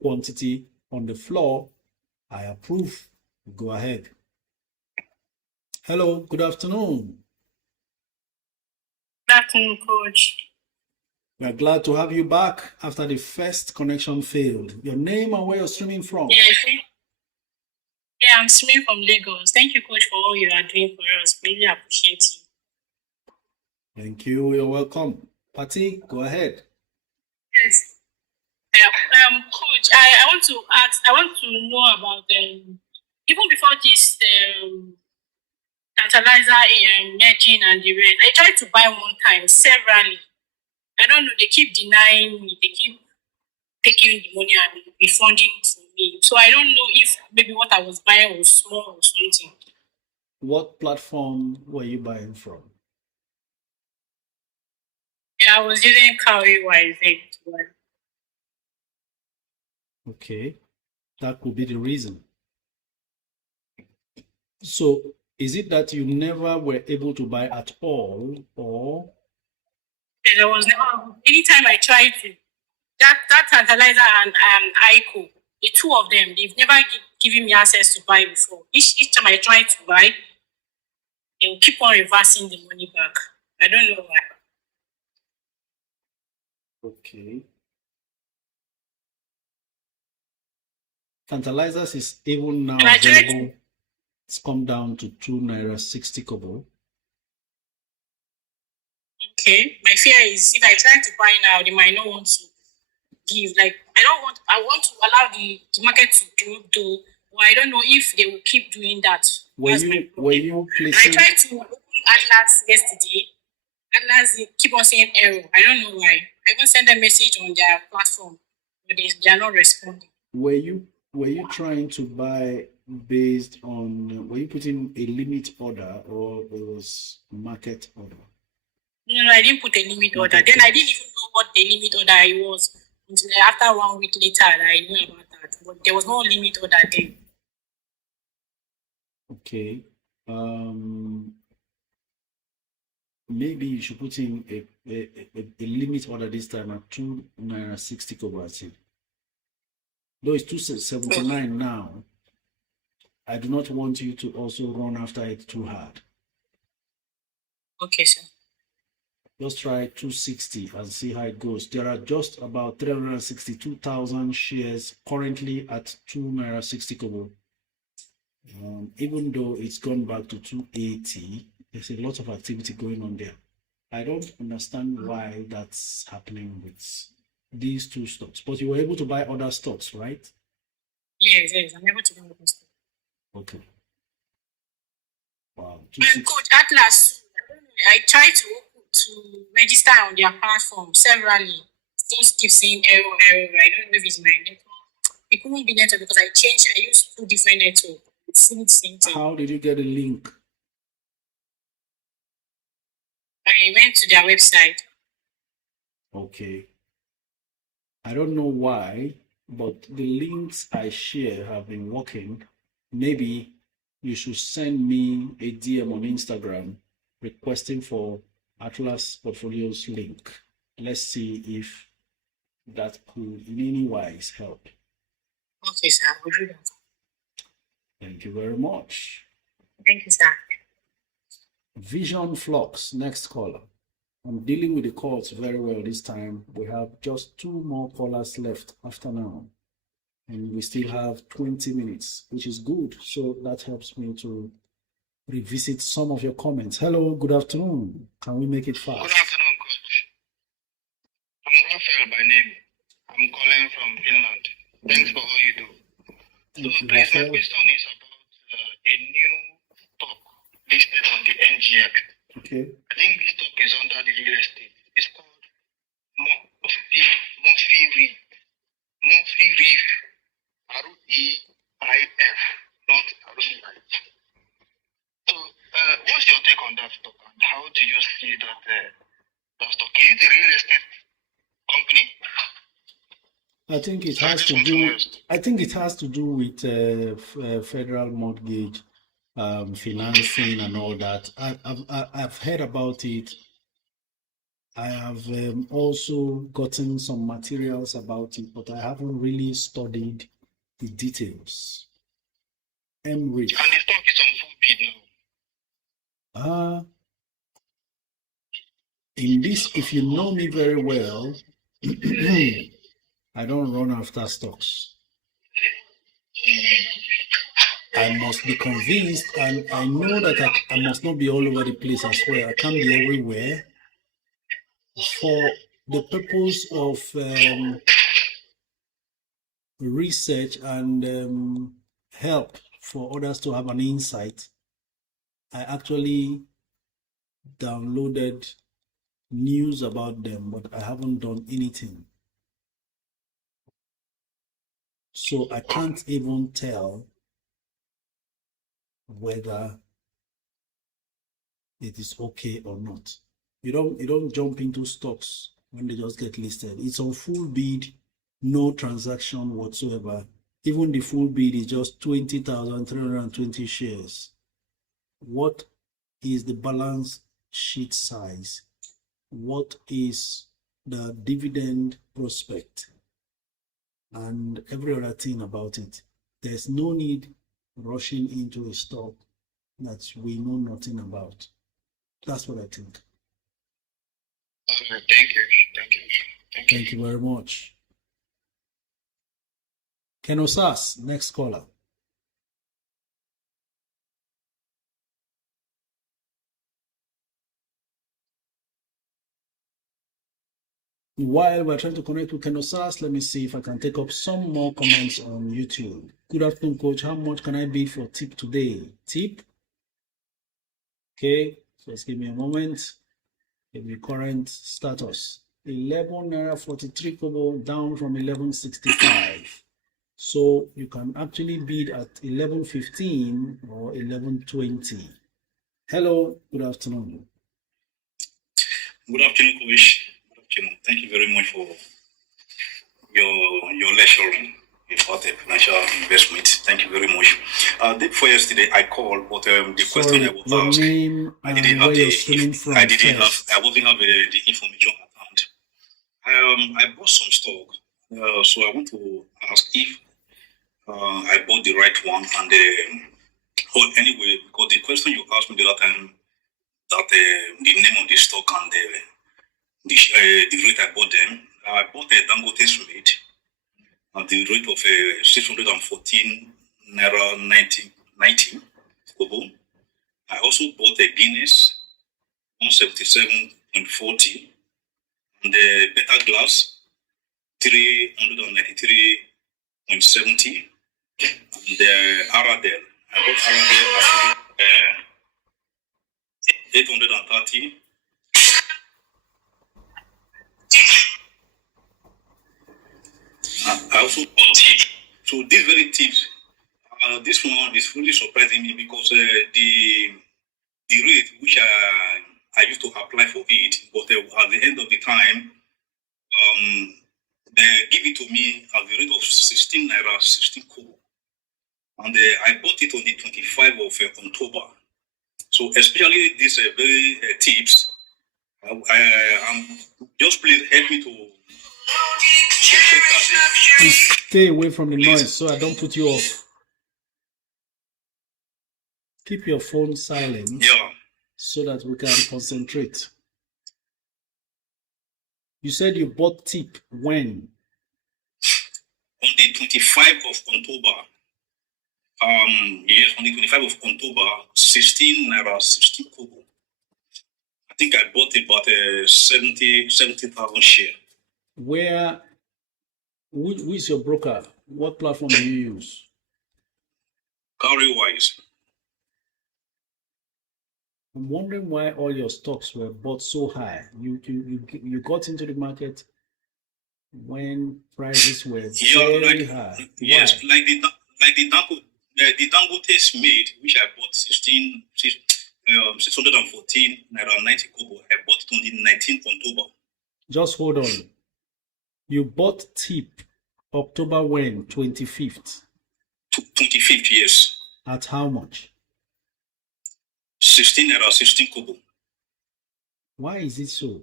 quantity on the floor. I approve. Go ahead. Hello, good afternoon. Good afternoon, Coach. We are glad to have you back after the first connection failed. Your name and where you're streaming from? Yeah, I'm streaming from Lagos. Thank you, Coach, for all you are doing for us. Really appreciate you. Thank you. You're welcome. Patty, go ahead. Yes. Coach, I want to ask. I want to know about even before this Tantalizer merging and the rest. I tried to buy one time severally. I don't know. They keep denying me. They keep taking the money and refunding for me. So I don't know if maybe what I was buying was small or something. What platform were you buying from? Yeah, I was using CowryYZ. Okay, that could be the reason. So, is it that you never were able to buy at all, or? Yeah, there was never. Anytime I tried to, that Tantalizer and ICO, the two of them, they've never given me access to buy before. Each time I try to buy, they will keep on reversing the money back. I don't know why. Okay. Tantalizers is even now available. It's come down to 2 naira 60 kobo. Okay. My fear is if I try to buy now, they might not want to give. Like I want to allow the market to do, but I don't know if they will keep doing that. Were you placing? I tried to open Atlas yesterday. Atlas, they keep on saying error. I don't know why. I even sent a message on their platform, but they are not responding. Were you trying to buy based on, were you putting a limit order or it was market order? No, I didn't put a limit order. Then I didn't even know what the limit order was until after 1 week later that I knew about that. But there was no limit order then. Okay. Maybe you should put in a limit order this time at 2 naira 60 kobo. Though it's 2.79 now, I do not want you to also run after it too hard. Okay, sir. Just try 260 and see how it goes. There are just about 362,000 shares currently at 2 naira 60 kobo. Even though it's gone back to 280, there's a lot of activity going on there. I don't understand why that's happening with these two stocks, but you were able to buy other stocks, right? Yes, I'm able to buy other stocks. Okay. Wow. Coach Atlas, I tried to register on their platform severally. Still keep saying error. I don't know if it's my network. It couldn't be network because I used 2 different networks. It's the same thing. How did you get a link? I went to their website. Okay. I don't know why, but the links I share have been working. Maybe you should send me a DM on Instagram requesting for Atlas Portfolios link. Let's see if that could in any wise help. Okay, sir. We'll do that. Thank you very much. Thank you, sir. Vision Flux, next caller. I'm dealing with the calls very well this time. We have just 2 more callers left after now. And we still have 20 minutes, which is good. So that helps me to revisit some of your comments. Hello, good afternoon. Can we make it fast? Good afternoon, Coach. I'm Raphael by name. I'm calling from Finland. Thanks for all you do. So, please, my question is about a new stock listed on the NGX. Okay. I think this stock is under the real estate. It's called Murphy Reef. Murphy Reef. REIF, not REI. So, what's your take on that stock, and how do you see that that stock? Is it a real estate company? I think it has to do. I think it has to do with federal mortgage financing and all that. I've heard about it. I have also gotten some materials about it, but I haven't really studied the details. And the stock is on full bid now. In this, if you know me very well, I don't run after stocks. I must be convinced, and I know that I must not be all over the place as well. I can't be everywhere. For the purpose of research and help for others to have an insight, I actually downloaded news about them, but I haven't done anything. So I can't even tell whether it is okay or not. You don't jump into stocks when they just get listed. It's on full bid, no transaction whatsoever. Even the full bid is just 20,320 shares. What is the balance sheet size? What is the dividend prospect? And every other thing about it. There's no need rushing into a stock that we know nothing about. That's what I think. Thank you very much. Kenosas, next caller. While we're trying to connect with Kenosas, let me see if I can take up some more comments on YouTube. Good afternoon, Coach. How much can I bid for tip today? Tip? Okay, so just give me a moment. Give me current status. 11 naira 43 kobo, down from 11.65. So you can actually bid at 11.15 or 11.20. Hello, good afternoon. Good afternoon, Coach. Good afternoon. Thank you very much for your lecturing about the financial investment. Thank you very much. Day before yesterday, I called, but the question I was asked, I didn't have I wasn't have the information at hand. I bought some stock, so I want to ask if I bought the right one, and anyway, because the question you asked me the other time, that the name of the stock and the rate I bought them. I bought a Dangote Summit at the rate of 614 naira 90 kobo. I also bought a Guinness 177.40 and the Beta Glass 393.70 and the Aradel. I bought Aradel at 830. I also bought tips. So these very tips, this one is really surprising me because the rate which I used to apply for it, but at the end of the time, they give it to me at the rate of 16 naira 16 kobo, and I bought it on the 25th of October. So especially these very tips, just please help me to Please stay away from the noise so I don't put you off. Keep your phone silent so that we can concentrate. You said you bought tip when? On the 25th of October. Yes, on the 25th of October, 16 naira, 16 kobo. I think I bought about 70,000 share. Who is your broker? What platform do you use? Cowrywise. I'm wondering why all your stocks were bought so high. You got into the market when prices were very high. Yes, why? like the Dangote's made, which I bought 614 naira 90 kobo. I bought it on the 19th October. Just hold on. You bought tip October when? 25th. 25th, yes. At how much? 16 naira 16 kobo. Why is it so?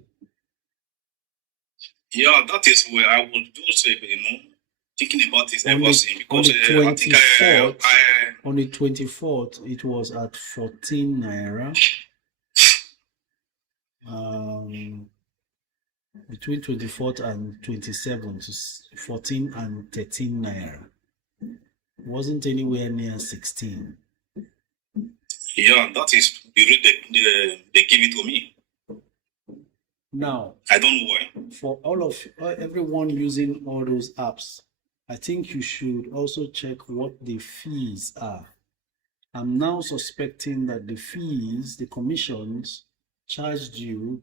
Yeah, that is where I was just thinking about this ever since, because on the 24th it was at 14 naira. Between 24th and 27th, 14 and 13 naira. Wasn't anywhere near 16. Yeah, that is the rate they give it to me. Now, I don't know why. For everyone using all those apps, I think you should also check what the fees are. I'm now suspecting that the fees, the commissions charged you,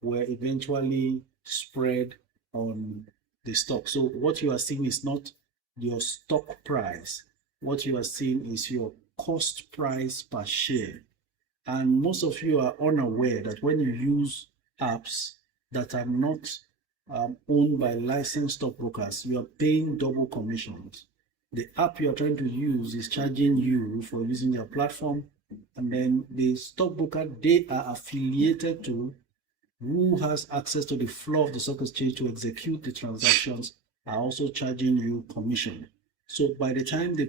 were eventually spread on the stock. So what you are seeing is not your stock price. What you are seeing is your cost price per share. And most of you are unaware that when you use apps that are not owned by licensed stockbrokers, you are paying double commissions. The app you are trying to use is charging you for using their platform, and then the stockbroker they are affiliated to, who has access to the floor of the stock exchange to execute the transactions, are also charging you commission. So by the time they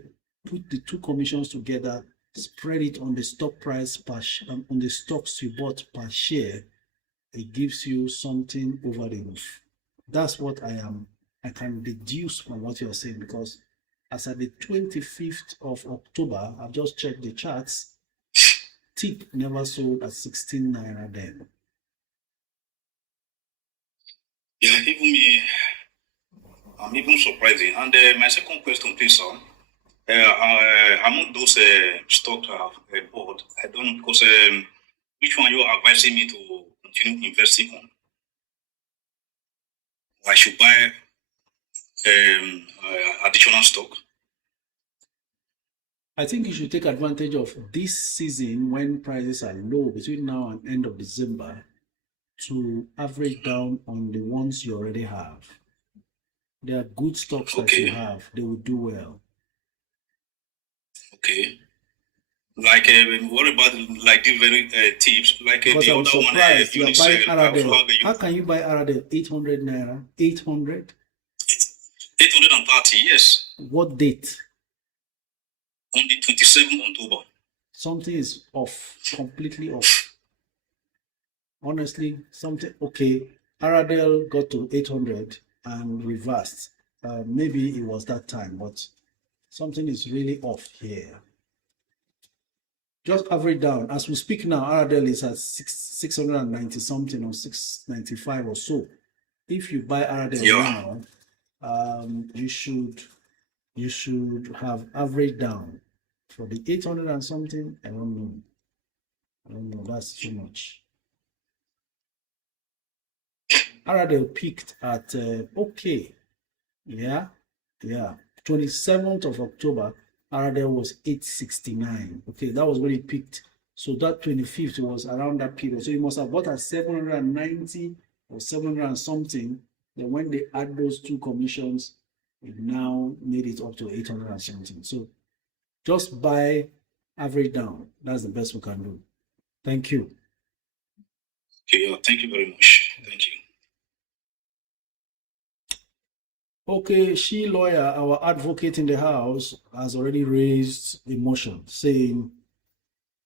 put the two commissions together, spread it on the stock price on the stocks you bought per share, it gives you something over the roof. That's what I can deduce from what you're saying, because as at the 25th of October, I've just checked the charts, tip never sold at 16 naira then. Yeah, even me, I'm even surprising. And my second question, please, sir. Among those stocks I have bought, I don't know, because which one you are advising me to continue investing on? Or I should buy additional stock? I think you should take advantage of this season when prices are low between now and end of December to average down on the ones you already have. They are good stocks that you have. They will do well. Okay. Like, what about like the very tips? Like because the I'm other surprised one, you are buying Aradel. How can you buy Aradel 800 naira? 800? 830, yes. What date? On the 27th October. Something is off, completely off. Honestly, something, okay. Aradel got to 800 and reversed. Maybe it was that time, but something is really off here. Just average down. As we speak now, Aradel is at 690 something or 695 or so. If you buy Aradel now, you should have average down. For the 800 and something, I don't know. That's too much. Aradel peaked at 27th of October. Aradel was 869. Okay, that was when it peaked. So that 25th was around that period. So you must have bought at 790 or 700 and something. Then when they add those two commissions, it now made it up to 800 and something. So just buy average down. That's the best we can do. Thank you. Okay, thank you very much. Thank you. Okay, she lawyer, our advocate in the house, has already raised a motion saying,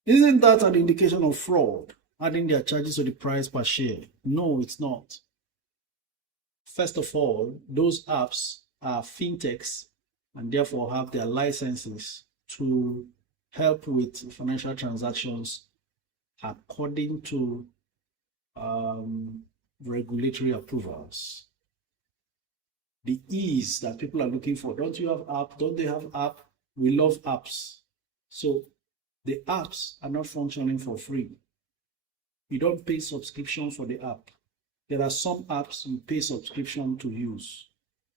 isn't that an indication of fraud, adding their charges to the price per share? No, it's not. First of all, those apps are fintechs and therefore have their licenses to help with financial transactions according to regulatory approvals. The ease that people are looking for. Don't you have app? Don't they have app? We love apps. So the apps are not functioning for free. You don't pay subscription for the app. There are some apps you pay subscription to use.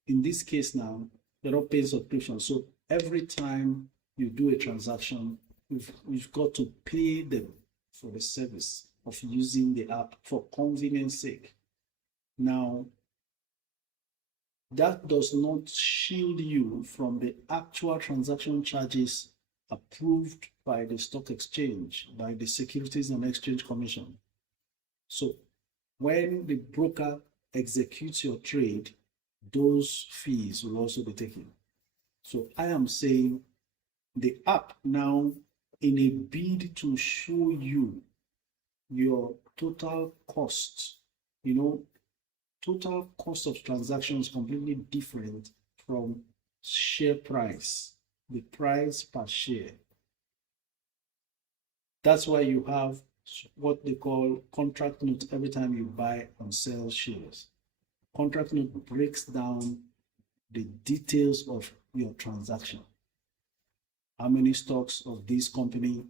In this case now, they're not paying subscription. So every time you do a transaction, you've got to pay them for the service of using the app for convenience sake. Now, that does not shield you from the actual transaction charges approved by the stock exchange, by the Securities and Exchange Commission. So when the broker executes your trade, those fees will also be taken. So I am saying the app now, in a bid to show you your total cost, total cost of transactions completely different from share price, the price per share. That's why you have what they call contract note every time you buy and sell shares. Contract note breaks down the details of your transaction. How many stocks of this company,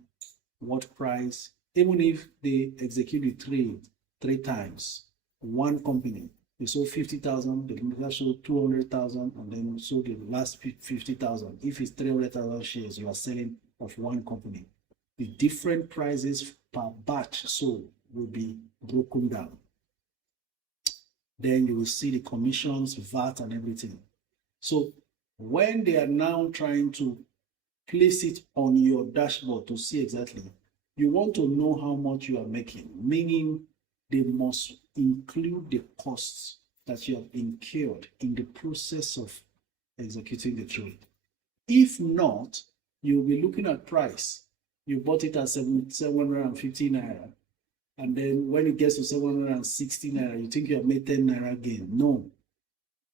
what price, even if they execute the trade 3 times, one company, they sold 50,000, the computer sold 200,000, and then sold the last 50,000. If it's 300,000 shares, you are selling of one company. The different prices per batch sold will be broken down. Then you will see the commissions, VAT, and everything. So when they are now trying to place it on your dashboard to see exactly, you want to know how much you are making, meaning they must include the costs that you have incurred in the process of executing the trade. If not, you'll be looking at price. You bought it at 750 naira, and then when it gets to 760 naira, you think you have made 10 naira gain. No,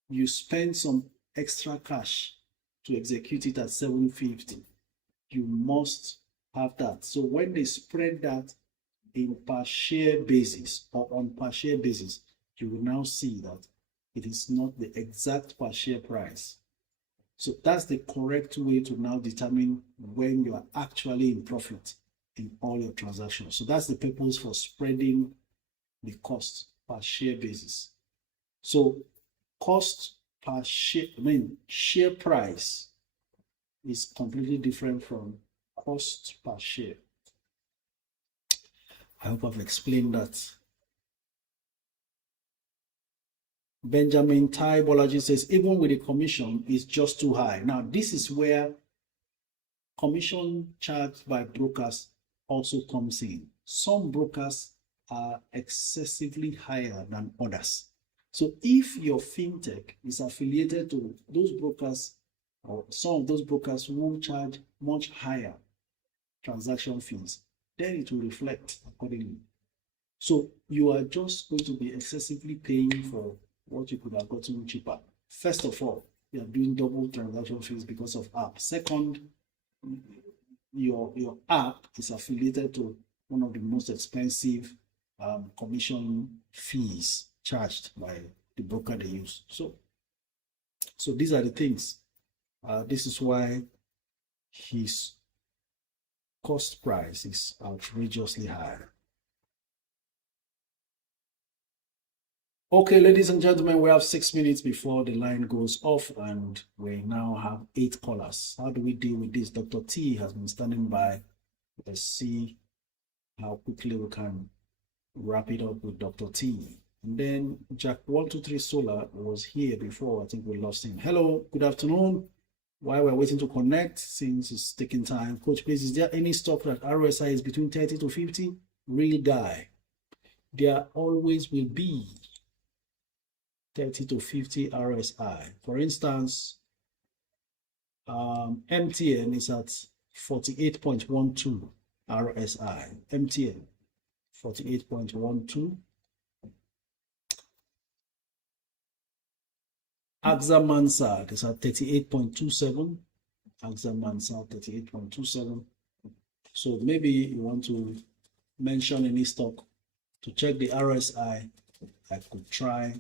you spend some extra cash to execute it at 750. You must have that. So when they spread that in per share basis or on per share basis, you will now see that it is not the exact per share price. So that's the correct way to now determine when you are actually in profit in all your transactions. So that's the purpose for spreading the cost per share basis. So cost per share, share price is completely different from cost per share. I hope I've explained that. Benjamin Tai Bolaji says, even with the commission, it's just too high. Now, this is where commission charged by brokers also comes in. Some brokers are excessively higher than others. So if your fintech is affiliated to those brokers, or some of those brokers will charge much higher transaction fees, then it will reflect accordingly. So you are just going to be excessively paying for what you could have gotten cheaper. First of all, you are doing double transaction fees because of app. Second, your app is affiliated to one of the most expensive commission fees charged by the broker they use. So these are the things. This is why his cost price is outrageously high. Okay, ladies and gentlemen, we have 6 minutes before the line goes off, and we now have 8 callers. How do we deal with this? Dr. T has been standing by. Let's see how quickly we can wrap it up with Dr. T. And then Jack 123 Solar was here before. I think we lost him. Hello, good afternoon. While we're waiting to connect, since it's taking time, Coach, please, is there any stock that RSI is between 30 to 50? Real guy. There always will be. 30 to 50 RSI. For instance, MTN is at 48.12 RSI. MTN 48.12. AXA Mansard is at 38.27. AXA Mansard 38.27. So maybe you want to mention any stock to check the RSI. I could try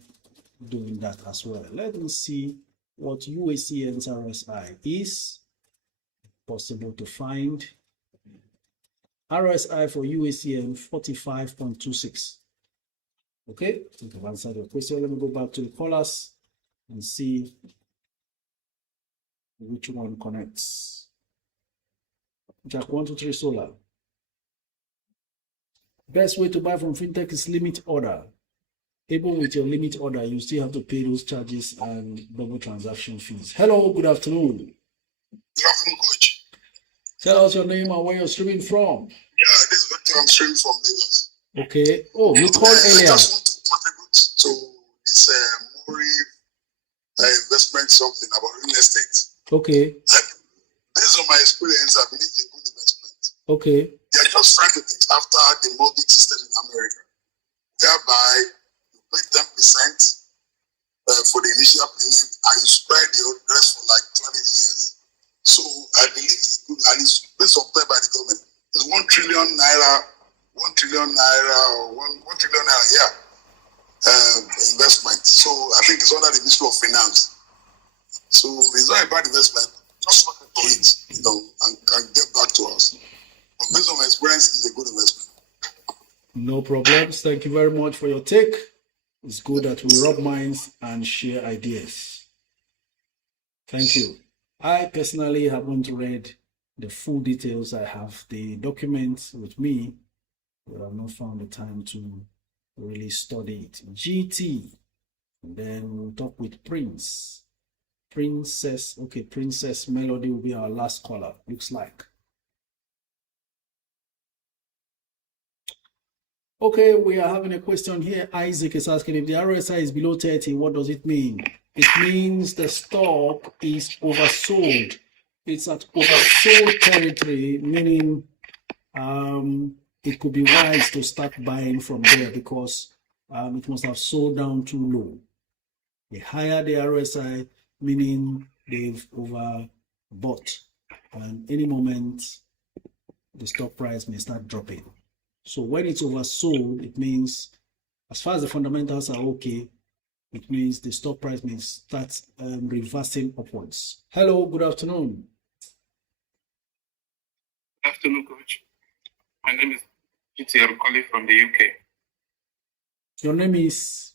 doing that as well. Let me see what UACN's RSI is. Possible to find. RSI for UACN 45.26. Okay, I think I've answered your question. Let me go back to the callers and see which one connects. Jack 123 Solar. Best way to buy from fintech is limit order. Even with your limit order, you still have to pay those charges and double transaction fees. Hello, good afternoon. Good afternoon, Coach. Tell us your name and where you're streaming from. Yeah, this is Victor. I'm streaming from Lagos. Okay. Oh, you called earlier. I just want to contribute to this Mori investment, something about real estate. Okay. Based on my experience, I believe it's a good investment. Okay. They're just trying to get after the mortgage system in America, whereby you pay 10% for the initial payment and you spread the rest for like 20 years. So I believe it's good, and it's based on by the government. There's 1 trillion naira, yeah, investment. So I think it's under the Ministry of Finance. So it's not a bad investment. Just look into it, and get back to us. But based on my experience, it's a good investment. No problems. Thank you very much for your take. It's good that we rub minds and share ideas. Thank you. I personally haven't read the full details. I have the documents with me, but I've not found the time to really study it. GT. And then we'll talk with Princess. Okay, Princess Melody will be our last caller, looks like. Okay, we are having a question here. Isaac is asking, if the RSI is below 30, what does it mean? It means the stock is oversold. It's at oversold territory, meaning it could be wise to start buying from there because it must have sold down too low. The higher the RSI, meaning they've overbought, and any moment the stock price may start dropping. So when it's oversold, it means as far as the fundamentals are okay, it means the stock price may start reversing upwards. Hello, good afternoon. Good afternoon, Coach. My name is GT. I'm calling from the UK. Your name is?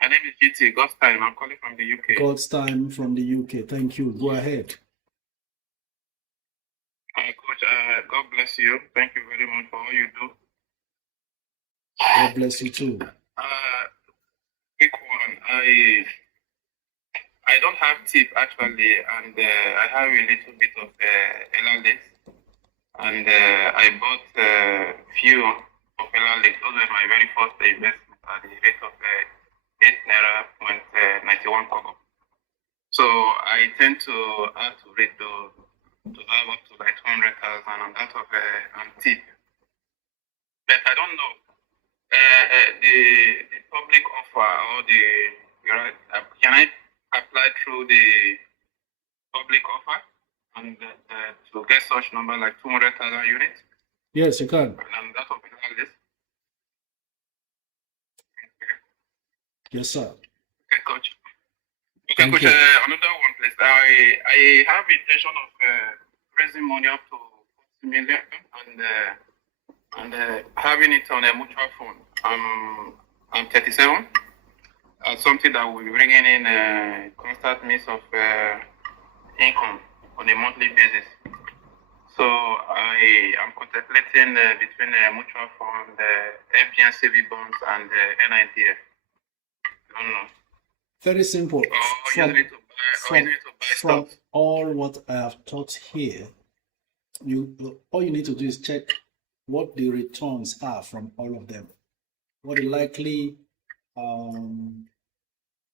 My name is GT. God's time. I'm calling from the UK. God's time from the UK. Thank you. Go ahead. Coach, God bless you. Thank you very much for all you do. God bless you too. Quick one. I don't have tip actually, and I have a little bit of LLs, and I bought a few of LLs. Those were my very first investment at the rate of 8.91 kobo. So I tend to add to it to have up to like 200,000 on that of on tip. But I don't know the public offer or can I apply through the public offer and to get such number like 200,000 units? Yes, you can. And that of this. Yes, sir. Okay, Coach. Okay, Coach, another one, please. I have intention of raising money up to 40 million and having it on a mutual fund. I'm 37. Something that will be bringing in a constant means of income on a monthly basis. So I am contemplating between a mutual fund, FGNCV bonds, and NITF. I don't know. Very simple. From all what I have taught here, all you need to do is check what the returns are from all of them, what the likely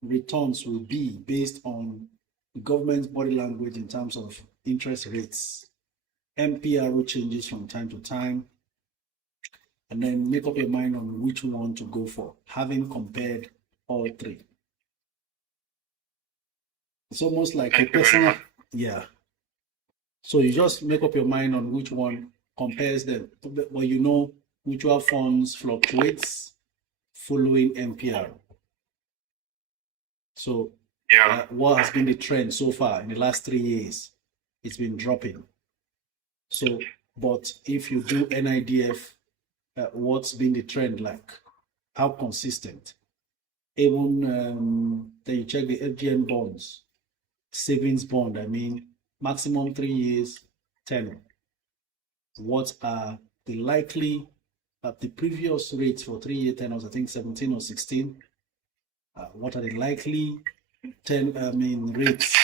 returns will be based on the government's body language in terms of interest rates, MPRO changes from time to time, and then make up your mind on which one to go for, having compared all three. It's almost like a personal, yeah. So you just make up your mind on which one compares them. Well, you know, mutual funds fluctuates following MPR. So what has been the trend so far in the last 3 years? It's been dropping. So, but if you do NIDF, what's been the trend like? How consistent? Even then you check the FGN bonds, savings bond, I mean, maximum 3 years tenor. What are the likely, the previous rates for 3-year tenors, I think 17 or 16? What are the likely rates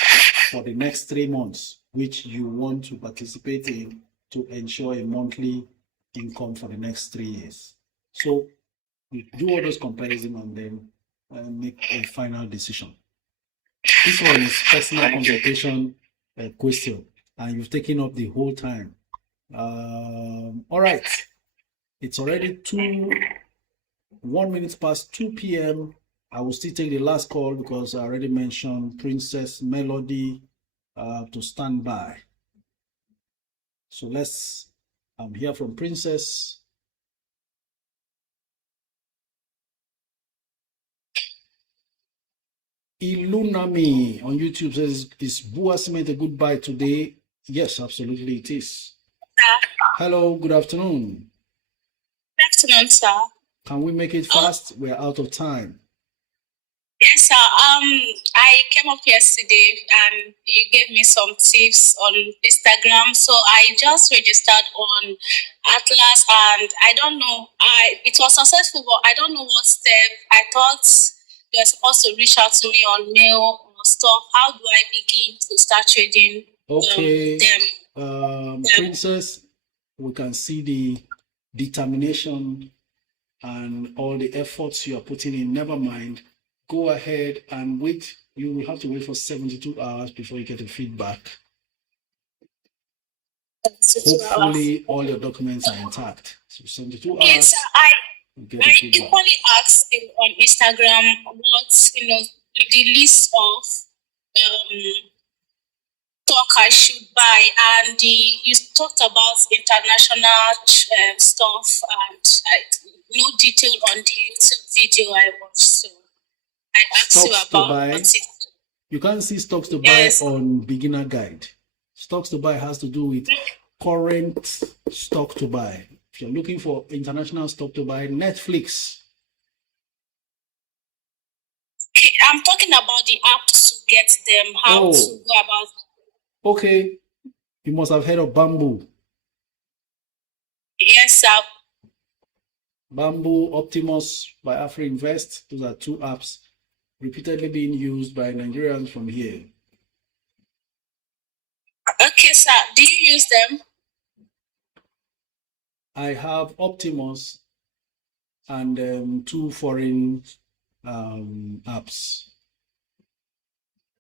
for the next 3 months, which you want to participate in to ensure a monthly income for the next 3 years? So you do all those comparisons and then make a final decision. This one is personal consultation question, and you've taken up the whole time. All right, it's already 1 minute past 2 p.m. I will still take the last call because I already mentioned Princess Melody to stand by. So let's hear from Princess. Ilunami on YouTube says, is Bua Cement a goodbye today? Yes, absolutely it is. Hello, good afternoon. Good afternoon, sir. Can we make it fast? We're out of time. Yes, sir. I came up yesterday and you gave me some tips on Instagram. So I just registered on Atlas and I don't know, it was successful, but I don't know what step. I thought you're supposed to reach out to me on mail or stuff. How do I begin to start trading them? Princess, we can see the determination and all the efforts you are putting in. Never mind. Go ahead and wait. You will have to wait for 72 hours before you get a feedback. Hopefully, all your documents are intact. So 72 hours. Yes, I equally asked him on Instagram what, the list of stock I should buy, and you talked about international stuff and no detail on the YouTube video I watched. So I asked you about what it. You can't see stocks to buy on beginner guide. Stocks to buy has to do with current stock to buy. If you're looking for international stock to buy, Netflix. Okay, I'm talking about the apps to get them, how to go about it. Okay, you must have heard of Bamboo. Yes, sir. Bamboo, Optimus by AfriInvest. Those are 2 apps repeatedly being used by Nigerians from here. Okay, sir. Do you use them? I have Optimus and 2 foreign apps.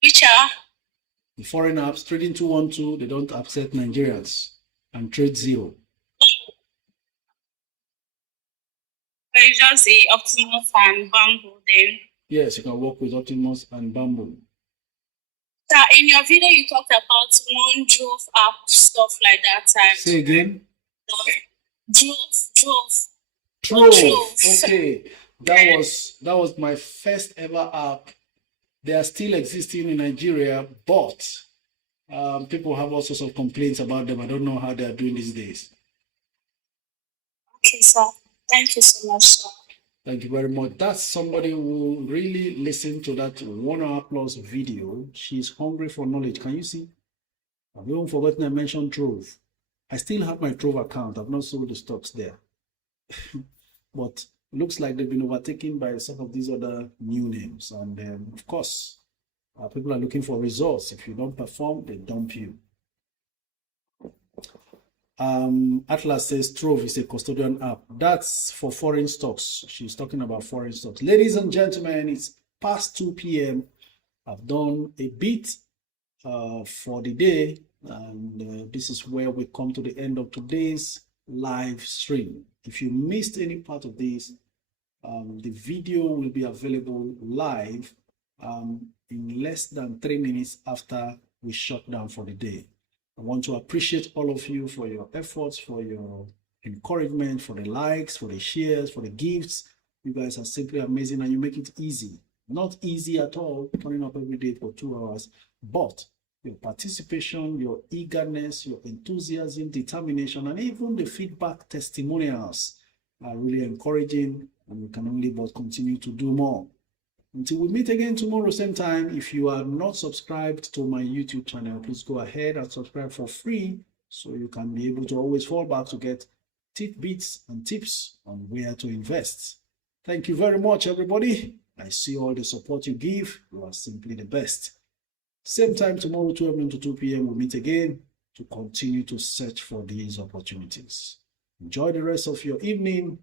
Which are? The foreign apps, Trading 212, they don't accept Nigerians, and Trade Zero. So you just say Optimus and Bamboo then? Yes, you can work with Optimus and Bamboo. So in your video, you talked about one Drove app, stuff like that. And say again? Drove. Okay, that was my first ever app. They are still existing in Nigeria, but people have all sorts of complaints about them. I don't know how they are doing these days. Okay, sir. Thank you so much, sir. Thank you very much. That's somebody who really listened to that 1 hour plus video. She's hungry for knowledge. Can you see? I've even forgotten I mentioned Trove. I still have my Trove account. I've not sold the stocks there. But it looks like they've been overtaken by some of these other new names. And of course, people are looking for results. If you don't perform, they dump you. Atlas says Trove is a custodian app. That's for foreign stocks. She's talking about foreign stocks. Ladies and gentlemen, it's past 2 p.m. I've done a bit for the day, and this is where we come to the end of today's live stream. If you missed any part of this, the video will be available live in less than 3 minutes after we shut down for the day. I want to appreciate all of you for your efforts, for your encouragement, for the likes, for the shares, for the gifts. You guys are simply amazing, and you make it easy. Not easy at all, turning up every day for 2 hours, but your participation, your eagerness, your enthusiasm, determination, and even the feedback testimonials are really encouraging, and we can only but continue to do more. Until we meet again tomorrow, same time, if you are not subscribed to my YouTube channel, please go ahead and subscribe for free so you can be able to always fall back to get tidbits and tips on where to invest. Thank you very much, everybody. I see all the support you give. You are simply the best. Same time tomorrow, 12 noon to 2 p.m. we'll meet again to continue to search for these opportunities. Enjoy the rest of your evening.